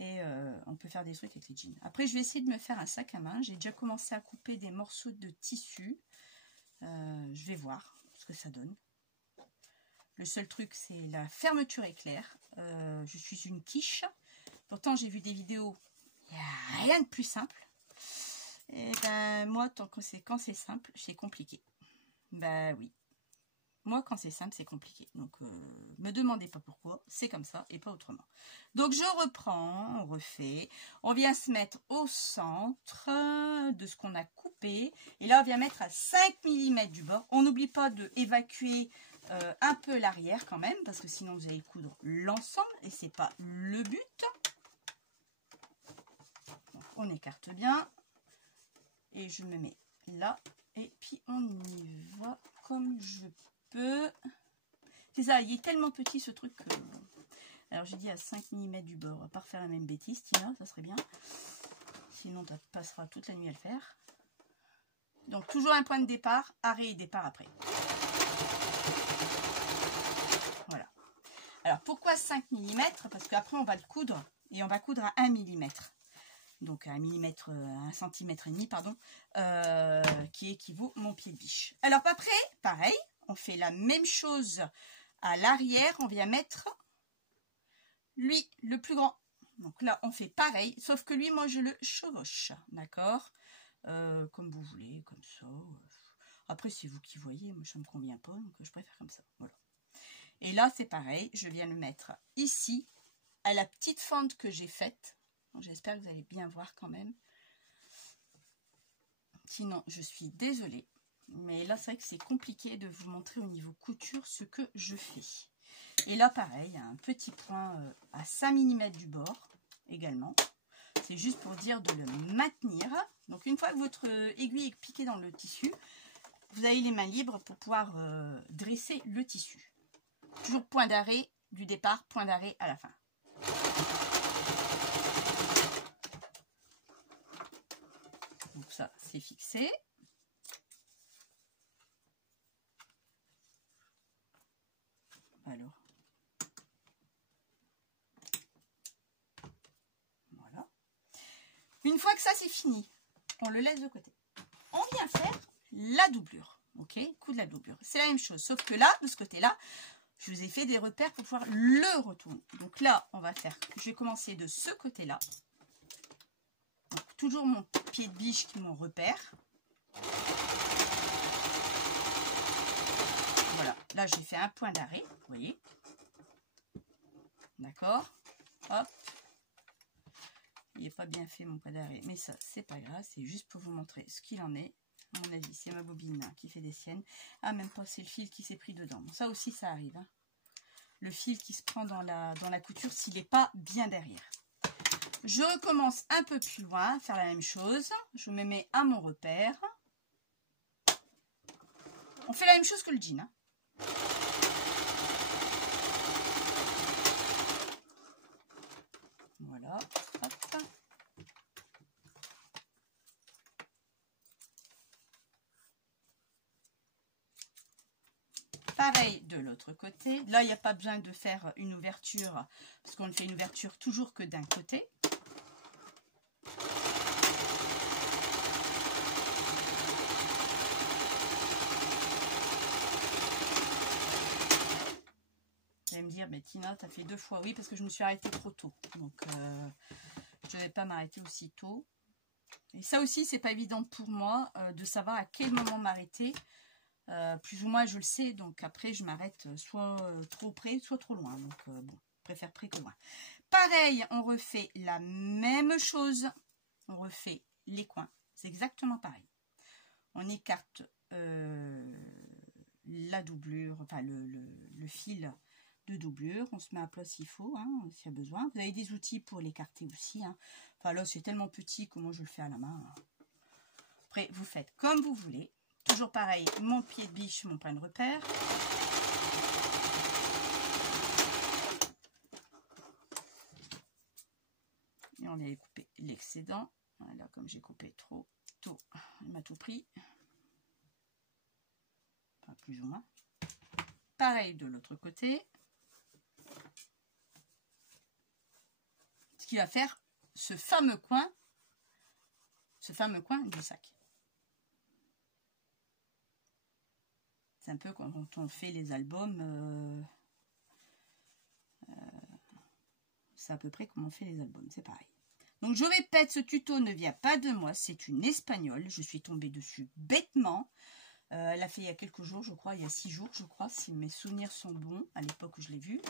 Et on peut faire des trucs avec les jeans. Après, je vais essayer de me faire un sac à main. J'ai déjà commencé à couper des morceaux de tissu. Je vais voir ce que ça donne. Le seul truc, c'est la fermeture éclair. Je suis une quiche. Pourtant, j'ai vu des vidéos. Il n'y a rien de plus simple. Et ben, moi, quand c'est simple, c'est compliqué. Ben oui. Moi, quand c'est simple, c'est compliqué. Donc, me demandez pas pourquoi. C'est comme ça et pas autrement. Donc, je reprends, on refait. On vient se mettre au centre de ce qu'on a coupé. Et là, on vient mettre à 5 mm du bord. On n'oublie pas d'évacuer un peu l'arrière quand même, parce que sinon, vous allez coudre l'ensemble et c'est pas le but. Donc, on écarte bien. Et je me mets là. Et puis, on y va comme je peux. C'est ça, il est tellement petit ce truc que... Alors j'ai dit à 5 mm du bord. On va pas refaire la même bêtise, Tina, ça serait bien. Sinon tu passeras toute la nuit à le faire. Donc toujours un point de départ, arrêt et départ après. Voilà. Alors pourquoi 5 mm? Parce qu'après on va le coudre et on va coudre à 1 mm. Donc à 1 cm et demi, pardon, qui équivaut mon pied de biche. Alors après, pareil, on fait la même chose à l'arrière. On vient mettre lui, le plus grand. Donc là, on fait pareil, sauf que lui, moi, je le chevauche, d'accord, comme vous voulez, comme ça. Après, c'est vous qui voyez, moi, ça ne me convient pas, donc je préfère comme ça, voilà. Et là, c'est pareil, je viens le mettre ici, à la petite fente que j'ai faite. J'espère que vous allez bien voir quand même. Sinon, je suis désolée. Mais là, c'est vrai que c'est compliqué de vous montrer au niveau couture ce que je fais. Et là, pareil, un petit point à 5 mm du bord également. C'est juste pour dire de le maintenir. Donc, une fois que votre aiguille est piquée dans le tissu, vous avez les mains libres pour pouvoir dresser le tissu. Toujours point d'arrêt du départ, point d'arrêt à la fin. Donc ça, c'est fixé. Alors, voilà. Une fois que ça c'est fini, on le laisse de côté. On vient faire la doublure. Ok, coup de la doublure. C'est la même chose, sauf que là, de ce côté-là, je vous ai fait des repères pour pouvoir le retourner. Donc là, on va faire, je vais commencer de ce côté-là. Toujours mon pied de biche qui est mon repère. Voilà, là j'ai fait un point d'arrêt, vous voyez. D'accord. Hop. Il n'est pas bien fait mon point d'arrêt, mais ça, c'est pas grave. C'est juste pour vous montrer ce qu'il en est. À mon avis, c'est ma bobine qui fait des siennes. Ah, même pas, c'est le fil qui s'est pris dedans. Bon, ça aussi, ça arrive. Hein. Le fil qui se prend dans la couture s'il n'est pas bien derrière. Je recommence un peu plus loin, à faire la même chose. Je me mets à mon repère. On fait la même chose que le jean. Hein. Voilà. Hop. Pareil de l'autre côté. Là, il n'y a pas besoin de faire une ouverture, parce qu'on ne fait une ouverture toujours que d'un côté. Vous allez me dire, mais Tina, tu as fait 2 fois. Oui, parce que je me suis arrêtée trop tôt. Donc, je ne vais pas m'arrêter aussi tôt. Et ça aussi, c'est pas évident pour moi de savoir à quel moment m'arrêter. Plus ou moins, je le sais. Donc, après, je m'arrête soit trop près, soit trop loin. Donc, bon, je préfère près que loin. pareil, on refait la même chose. On refait les coins. C'est exactement pareil. On écarte la doublure, enfin le fil de doublure. On se met à plat s'il faut, hein, s'il y a besoin. Vous avez des outils pour l'écarter aussi. Hein. Enfin là, c'est tellement petit que moi je le fais à la main. Après, vous faites comme vous voulez. Toujours pareil, mon pied de biche, mon point de repère. Et on va couper l'excédent. Voilà, comme j'ai coupé trop tôt, il m'a tout pris. Enfin, plus ou moins. Pareil de l'autre côté. Ce qui va faire ce fameux coin du sac. C'est un peu quand on fait les albums. C'est à peu près comme on fait les albums, c'est pareil. Donc je répète, ce tuto ne vient pas de moi, c'est une espagnole. Je suis tombée dessus bêtement. Elle a fait il y a quelques jours, je crois, il y a 6 jours, je crois, si mes souvenirs sont bons, à l'époque où je l'ai vue.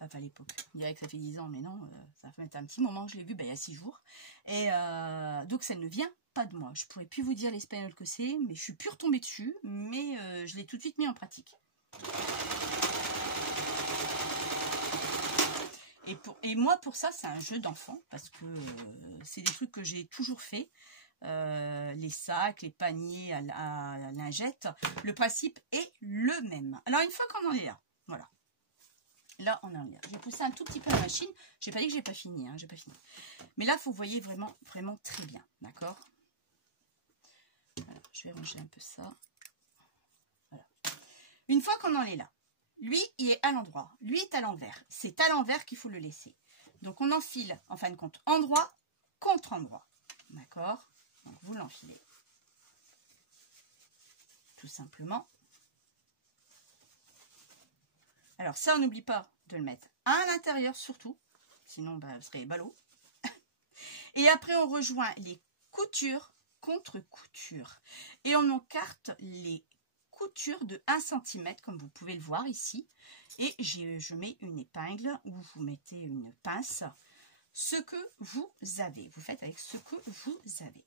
Enfin, à l'époque, on dirait que ça fait 10 ans, mais non, ça fait un petit moment que je l'ai vue, ben, il y a 6 jours. Et donc ça ne vient pas de moi. Je pourrais plus vous dire l'espagnol que c'est, mais je suis plus retombée dessus, mais je l'ai tout de suite mis en pratique. Et moi, pour ça, c'est un jeu d'enfant, parce que c'est des trucs que j'ai toujours fait. Les sacs, les paniers à lingettes, le principe est le même. Alors, une fois qu'on en est là, voilà. Là, on en est là. J'ai poussé un tout petit peu la machine. J'ai pas dit que j'ai pas fini, hein, j'ai pas fini. Mais là, vous voyez vraiment, vraiment très bien, d'accord? Voilà, je vais ranger un peu ça. Voilà. Une fois qu'on en est là, lui, il est à l'endroit. Lui est à l'envers. C'est à l'envers qu'il faut le laisser. Donc, on enfile, en fin de compte, endroit contre endroit. D'accord? Donc, vous l'enfilez. Tout simplement. Alors, ça, on n'oublie pas de le mettre à l'intérieur, surtout. Sinon, bah, ce serait ballot. Et après, on rejoint les coutures contre coutures. Et on encarte les couture de 1 cm comme vous pouvez le voir ici, et je mets une épingle où vous mettez une pince, ce que vous avez, vous faites avec ce que vous avez.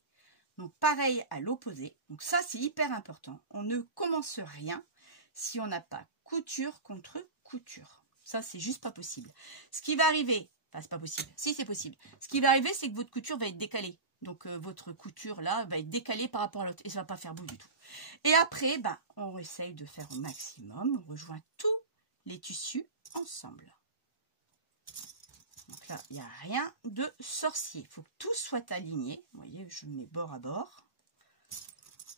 Donc pareil à l'opposé. Donc ça c'est hyper important, on ne commence rien si on n'a pas couture contre couture, ça c'est juste pas possible. Ce qui va arriver, enfin c'est pas possible, si c'est possible, ce qui va arriver c'est que votre couture va être décalée. Donc, votre couture, là, va être décalée par rapport à l'autre. Et ça ne va pas faire beau du tout. Et après, ben, on essaye de faire au maximum. On rejoint tous les tissus ensemble. Donc là, il n'y a rien de sorcier. Il faut que tout soit aligné. Vous voyez, je mets bord à bord.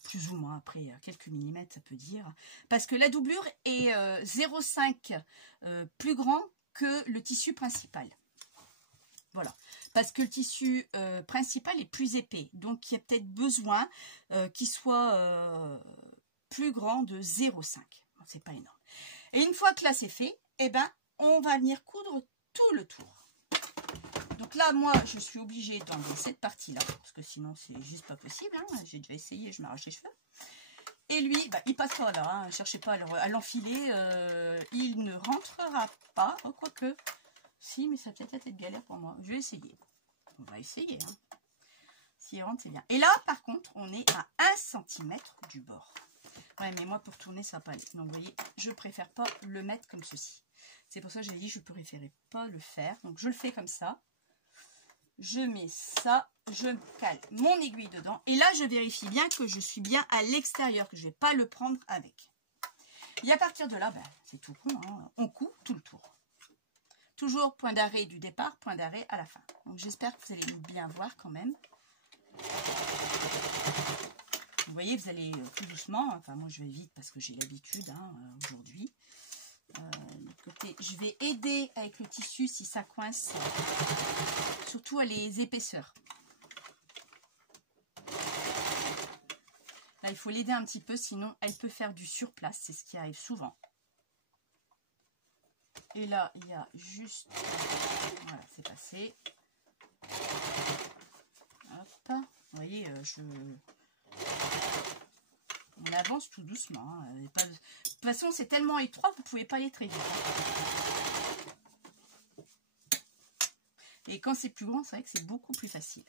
Plus ou moins, après, quelques millimètres, ça peut dire. Parce que la doublure est 0,5 plus grand que le tissu principal. Voilà, parce que le tissu principal est plus épais, donc il y a peut-être besoin qu'il soit plus grand de 0,5. Bon, c'est pas énorme. Et une fois que là c'est fait, eh ben, on va venir coudre tout le tour. Donc là, moi, je suis obligée d'enlever cette partie-là, parce que sinon c'est juste pas possible. Hein. J'ai déjà essayé, je m'arrache les cheveux. Et lui, bah, il passe pas là, hein. Cherchez pas à l'enfiler, il ne rentrera pas, oh, quoique... Si, mais ça va peut-être être galère pour moi. Je vais essayer. On va essayer. Hein. S'il rentre, c'est bien. Et là, par contre, on est à 1 cm du bord. Ouais, mais moi, pour tourner, ça va pas aller. Donc, vous voyez, je préfère pas le mettre comme ceci. C'est pour ça que j'ai dit, je préférais pas le faire. Donc, je le fais comme ça. Je mets ça. Je cale mon aiguille dedans. Et là, je vérifie bien que je suis bien à l'extérieur, que je vais pas le prendre avec. Et à partir de là, ben, c'est tout con. Hein. On coud tout le tour. Toujours point d'arrêt du départ, point d'arrêt à la fin. Donc j'espère que vous allez bien voir quand même. Vous voyez, vous allez tout doucement. Enfin, moi je vais vite parce que j'ai l'habitude hein, aujourd'hui. De l'autre côté, je vais aider avec le tissu si ça coince. Surtout à les épaisseurs. Là, il faut l'aider un petit peu, sinon elle peut faire du surplace. C'est ce qui arrive souvent. Et là, il y a juste... Voilà, c'est passé. Hop. Vous voyez, on avance tout doucement. Hein. De toute façon, c'est tellement étroit, vous ne pouvez pas aller très vite. Hein. Et quand c'est plus grand, c'est vrai que c'est beaucoup plus facile.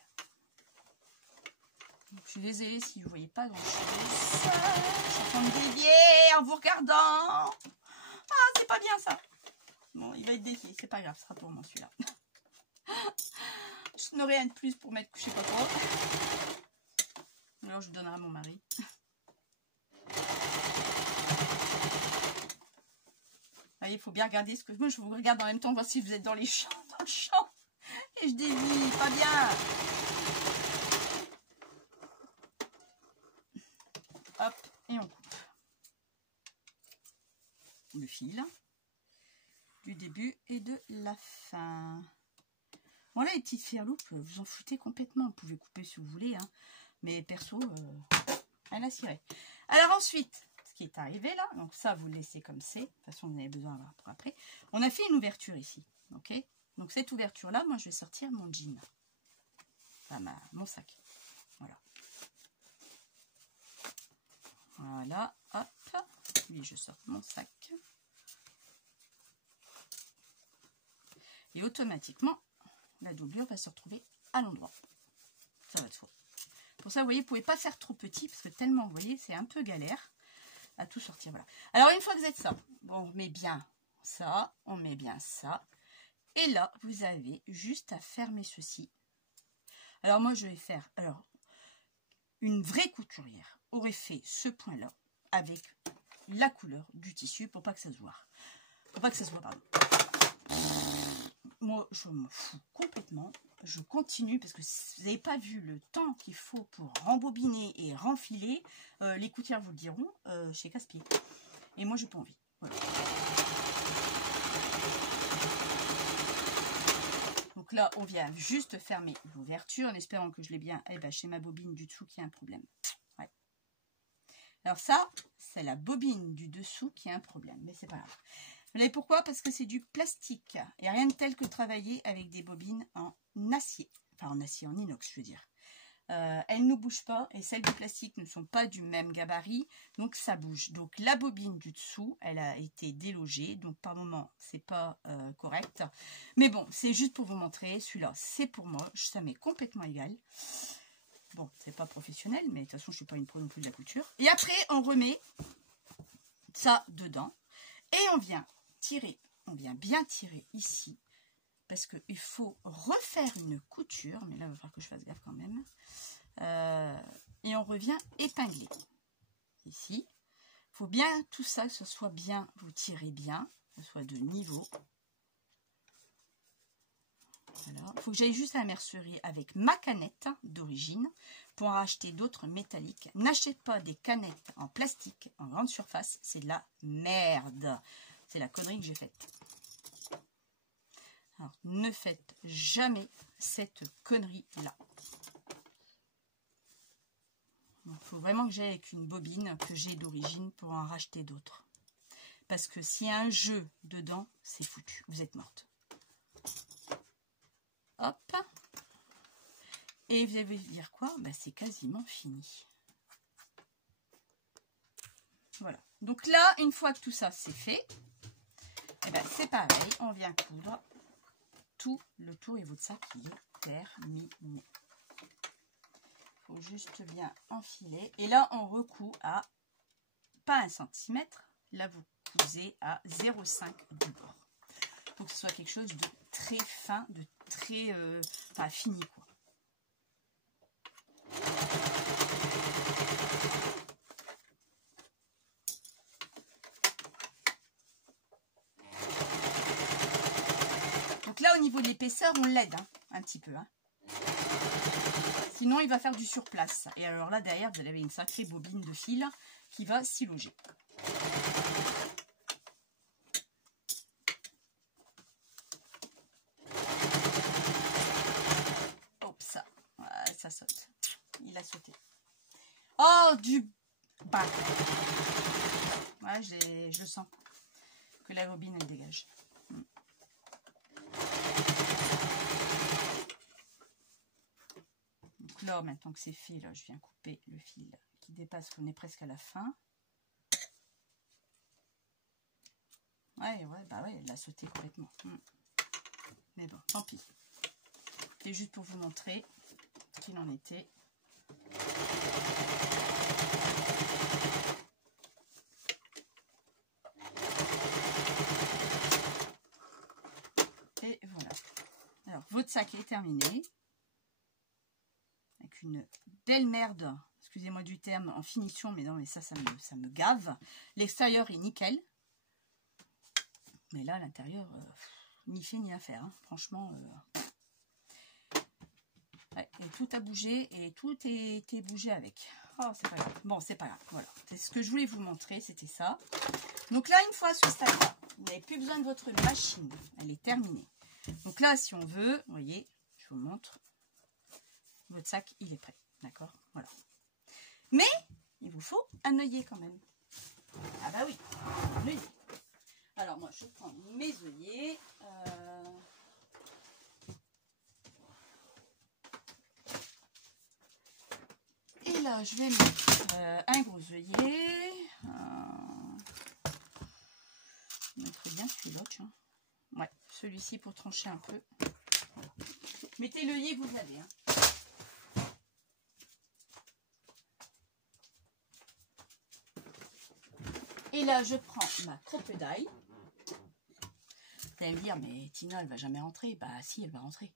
Donc, je suis désolée si vous ne voyez pas grand chose. Je suis en train de dévier en vous regardant. Ah, c'est pas bien ça. Bon, il va être dévié, c'est pas grave, ce sera pour moi celui-là. Je n'aurai rien de plus pour mettre, je sais pas trop. Alors je donnerai à mon mari. Allez, il faut bien regarder ce que moi je vous regarde en même temps, voir si vous êtes dans les champs, dans le champ. Et je dévie, pas bien. Hop, et on coupe le fil du début et de la fin. Bon là, les petites ferloupes, vous en foutez complètement. Vous pouvez couper si vous voulez, hein. Mais perso, elle a ciré. Alors ensuite, ce qui est arrivé là, donc ça vous le laissez comme c'est. De toute façon, vous en avez besoin pour après. On a fait une ouverture ici, ok. Donc cette ouverture là, moi je vais sortir mon jean, enfin mon sac. Voilà. Voilà, hop. Oui, je sors mon sac. Et automatiquement, la doublure va se retrouver à l'endroit. Ça va de soi. Pour ça, vous voyez, vous ne pouvez pas faire trop petit, parce que tellement, vous voyez, c'est un peu galère à tout sortir. Voilà. Alors, une fois que vous êtes ça, bon, on met bien ça, on met bien ça. Et là, vous avez juste à fermer ceci. Alors, moi, je vais faire, alors, une vraie couturière aurait fait ce point-là avec la couleur du tissu pour pas que ça se voit. Pour pas que ça se voit, pardon. Moi, je m'en fous complètement. Je continue parce que vous n'avez pas vu le temps qu'il faut pour rembobiner et renfiler. Les couturières vous le diront chez Casse-Pied. Et moi, j'ai pas envie. Voilà. Donc là, on vient juste fermer l'ouverture en espérant que je l'ai bien. Eh ben, chez ma bobine du dessous qui a un problème. Ouais. Alors ça, c'est la bobine du dessous qui a un problème. Mais c'est pas grave. Vous savez pourquoi? Parce que c'est du plastique. Et rien de tel que travailler avec des bobines en acier. Enfin, en acier, en inox, je veux dire. Elles ne bougent pas. Et celles du plastique ne sont pas du même gabarit. Donc, ça bouge. Donc, la bobine du dessous, elle a été délogée. Donc, par moment, c'est pas correct. Mais bon, c'est juste pour vous montrer. Celui-là, c'est pour moi. Ça m'est complètement égal. Bon, c'est pas professionnel. Mais de toute façon, je suis pas une pro non plus de la couture. Et après, on remet ça dedans. Et on vient tirer, on vient bien tirer ici, parce qu'il faut refaire une couture, mais là il va falloir que je fasse gaffe quand même, et on revient épingler, ici, il faut bien tout ça, que ce soit bien, vous tirez bien, que ce soit de niveau, voilà. Il faut que j'aille juste à la mercerie avec ma canette d'origine, pour en acheter d'autres métalliques. N'achète pas des canettes en plastique, en grande surface, c'est de la merde. C'est la connerie que j'ai faite. Alors, ne faites jamais cette connerie-là. Il faut vraiment que j'aille avec une bobine que j'ai d'origine pour en racheter d'autres. Parce que s'il y a un jeu dedans, c'est foutu. Vous êtes morte. Hop. Et vous allez dire quoi? Bah, c'est quasiment fini. Voilà. Donc là, une fois que tout ça c'est fait, eh ben, c'est pareil, on vient coudre tout le tour et votre sac qui est terminé. Il faut juste bien enfiler. Et là, on recoud à pas 1 cm. Là, vous cousez à 0,5 du bord. Pour que ce soit quelque chose de très fin, de très enfin, fini, quoi. Donc là, au niveau de l'épaisseur, on l'aide hein, un petit peu. Hein. Sinon, il va faire du surplace. Et alors là, derrière, vous avez une sacrée bobine de fil qui va s'y loger. Hop, ça. Ouais, ça saute. Il a sauté. Oh, du bas. Ouais, je le sens. Que la bobine, elle dégage. Donc là, maintenant que c'est fait, là, je viens couper le fil qui dépasse, qu'on est presque à la fin. Ouais, bah ouais, elle a sauté complètement. Mais bon, tant pis. C'était juste pour vous montrer ce qu'il en était. Et voilà. Alors, votre sac est terminé. Avec une belle merde, excusez-moi du terme, en finition, mais non, mais ça me gave. L'extérieur est nickel. Mais là, l'intérieur, ni fait ni à faire. Hein. Franchement, ouais, et tout a bougé et tout est bougé avec. Oh, c'est pas grave. Bon, c'est pas grave. Voilà. C'est ce que je voulais vous montrer, c'était ça. Donc là, une fois ce stade-là, vous n'avez plus besoin de votre machine. Elle est terminée. Donc là, si on veut, vous voyez, je vous montre. Votre sac, il est prêt. D'accord? Voilà. Mais, il vous faut un œillet quand même. Ah bah oui, un œillet. Alors moi, je prends mes œillets. Et là, je vais mettre un gros œillet. Je mettrai bien celui-là, tiens. Ouais, celui-ci pour trancher un peu. Voilà. Mettez l'œillet que vous avez. Hein. Et là, je prends ma crocodile. Vous allez me dire, mais Tina, elle va jamais rentrer. Bah si, elle va rentrer.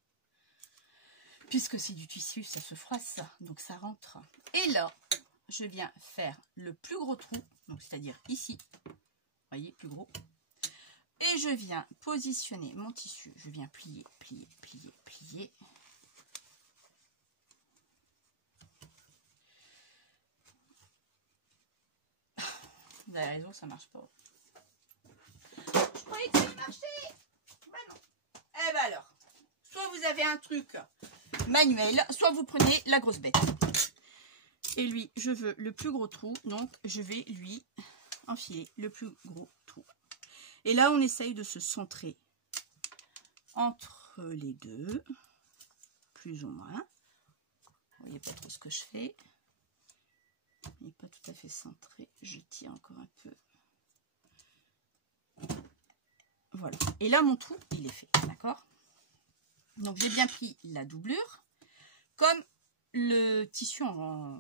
Puisque c'est du tissu, ça se froisse, donc ça rentre. Et là, je viens faire le plus gros trou, donc c'est-à-dire ici. Vous voyez, plus gros. Et je viens positionner mon tissu. Je viens plier, plier, plier, plier. Vous avez raison, ça marche pas. Je croyais que ça marchait. Bah non. Eh ben alors, soit vous avez un truc manuel, soit vous prenez la grosse bête. Et lui, je veux le plus gros trou, donc je vais lui enfiler le plus gros trou. Et là, on essaye de se centrer entre les deux, plus ou moins. Vous voyez pas trop ce que je fais. Il n'est pas tout à fait centré. Je tire encore un peu. Voilà. Et là, mon trou, il est fait. D'accord? Donc, j'ai bien pris la doublure comme le tissu en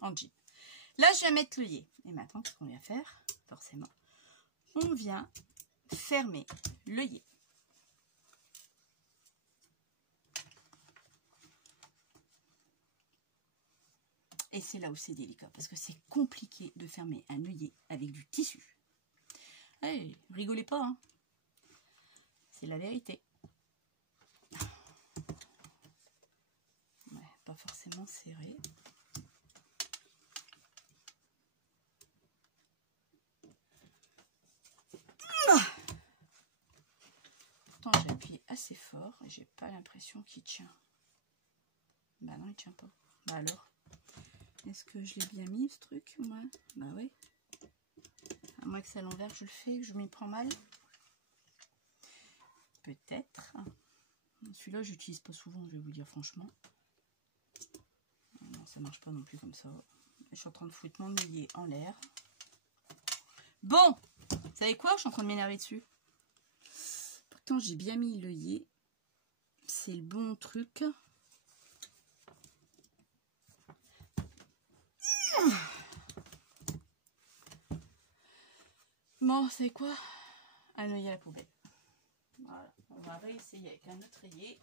jean. Là, je vais mettre l'œillet. Et maintenant, ce qu'on vient faire, forcément, on vient fermer l'œillet. Et c'est là où c'est délicat, parce que c'est compliqué de fermer un œillet avec du tissu. Hey, rigolez pas, hein. C'est la vérité. Ouais, pas forcément serré. Pourtant, j'ai appuyé assez fort et j'ai pas l'impression qu'il tient. Bah non, il tient pas. Bah alors, est-ce que je l'ai bien mis ce truc? Ouais. Bah ouais. À moins que c'est à l'envers que je le fais, que je m'y prends mal. Peut-être. Celui-là, j'utilise pas souvent, je vais vous dire franchement. Non, ça marche pas non plus comme ça. Je suis en train de foutre mon œillet en l'air. Bon, vous savez quoi? Je suis en train de m'énerver dessus. Pourtant, j'ai bien mis l'œillet. C'est le bon truc. Bon, vous savez quoi? Un œillet à la poubelle. Voilà, on va réessayer avec un autre œillet.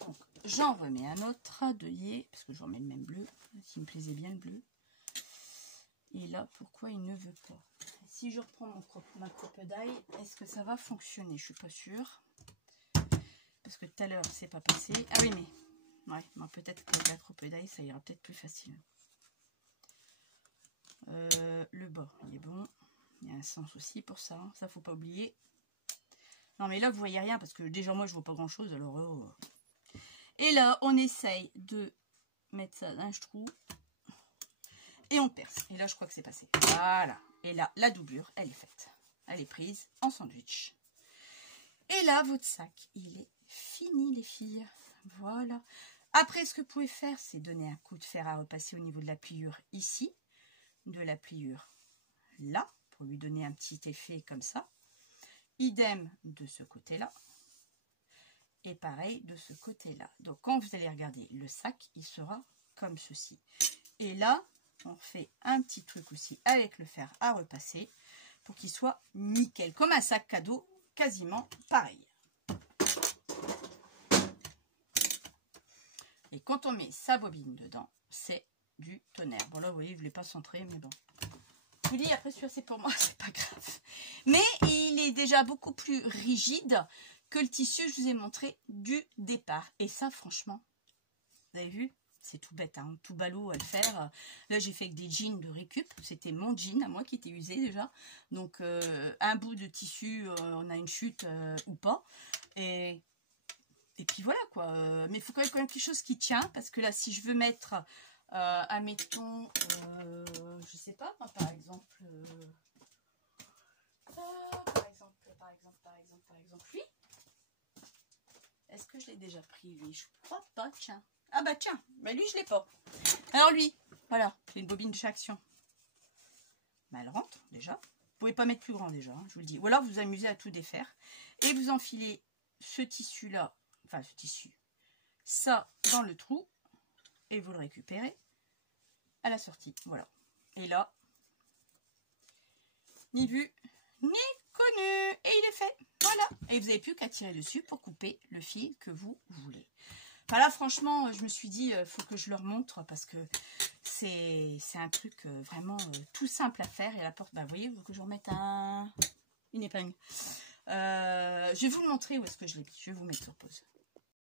Donc, j'en remets un autre d'œillet, parce que je remets le même bleu, s'il me plaisait bien le bleu. Et là, pourquoi il ne veut pas? Si je reprends ma crocodile, est-ce que ça va fonctionner? Je suis pas sûre. Parce que tout à l'heure, c'est pas passé. Ah oui, mais ouais, peut-être qu'avec la crocodile, ça ira peut-être plus facile. Le bas, il est bon. Il y a un sens aussi pour ça. Hein. Ça, faut pas oublier. Non, mais là, vous voyez rien parce que déjà, moi, je vois pas grand-chose. Alors, Et là, on essaye de mettre ça d'un trou. Et on perce. Et là, je crois que c'est passé. Voilà. Et là, la doublure, elle est faite. Elle est prise en sandwich. Et là, votre sac, il est fini, les filles. Voilà. Après, ce que vous pouvez faire, c'est donner un coup de fer à repasser au niveau de la pliure ici. de la pliure là, pour lui donner un petit effet comme ça. Idem de ce côté-là. Et pareil de ce côté-là. Donc quand vous allez regarder le sac, il sera comme ceci. Et là, on fait un petit truc aussi avec le fer à repasser pour qu'il soit nickel. Comme un sac cadeau, quasiment pareil. Et quand on met sa bobine dedans, c'est du tonnerre. Bon là, vous voyez, je ne voulais pas centrer, mais bon. Je vous dis, après, c'est pour moi, c'est pas grave. Mais il est déjà beaucoup plus rigide que le tissu que je vous ai montré du départ. Et ça, franchement, vous avez vu, c'est tout bête, hein, tout ballot à le faire. Là, j'ai fait avec des jeans de récup. C'était mon jean à moi qui était usé déjà. Donc, un bout de tissu, on a une chute ou pas. Et puis voilà, quoi. Mais il faut quand même quelque chose qui tient. Parce que là, si je veux mettre, admettons, je sais pas, moi, par exemple, lui. Est-ce que je l'ai déjà pris, lui? Je crois pas, tiens. Ah bah tiens, bah lui, je l'ai pas. Alors lui, voilà, j'ai une bobine de chez Action. Bah, elle rentre, déjà. Vous pouvez pas mettre plus grand, déjà, hein, je vous le dis. Ou alors, vous amusez à tout défaire. Et vous enfilez ce tissu-là, enfin, ce tissu, ça dans le trou. Et vous le récupérez à la sortie. Voilà. Et là, ni vu, ni connu. Et il est fait. Voilà. Et vous n'avez plus qu'à tirer dessus pour couper le fil que vous voulez. Enfin là, franchement, je me suis dit, il faut que je leur montre parce que c'est un truc vraiment tout simple à faire. Et à la porte, bah, vous voyez, il faut que je remette une épingle. Je vais vous le montrer où est-ce que je l'ai mis. Je vais vous mettre sur pause.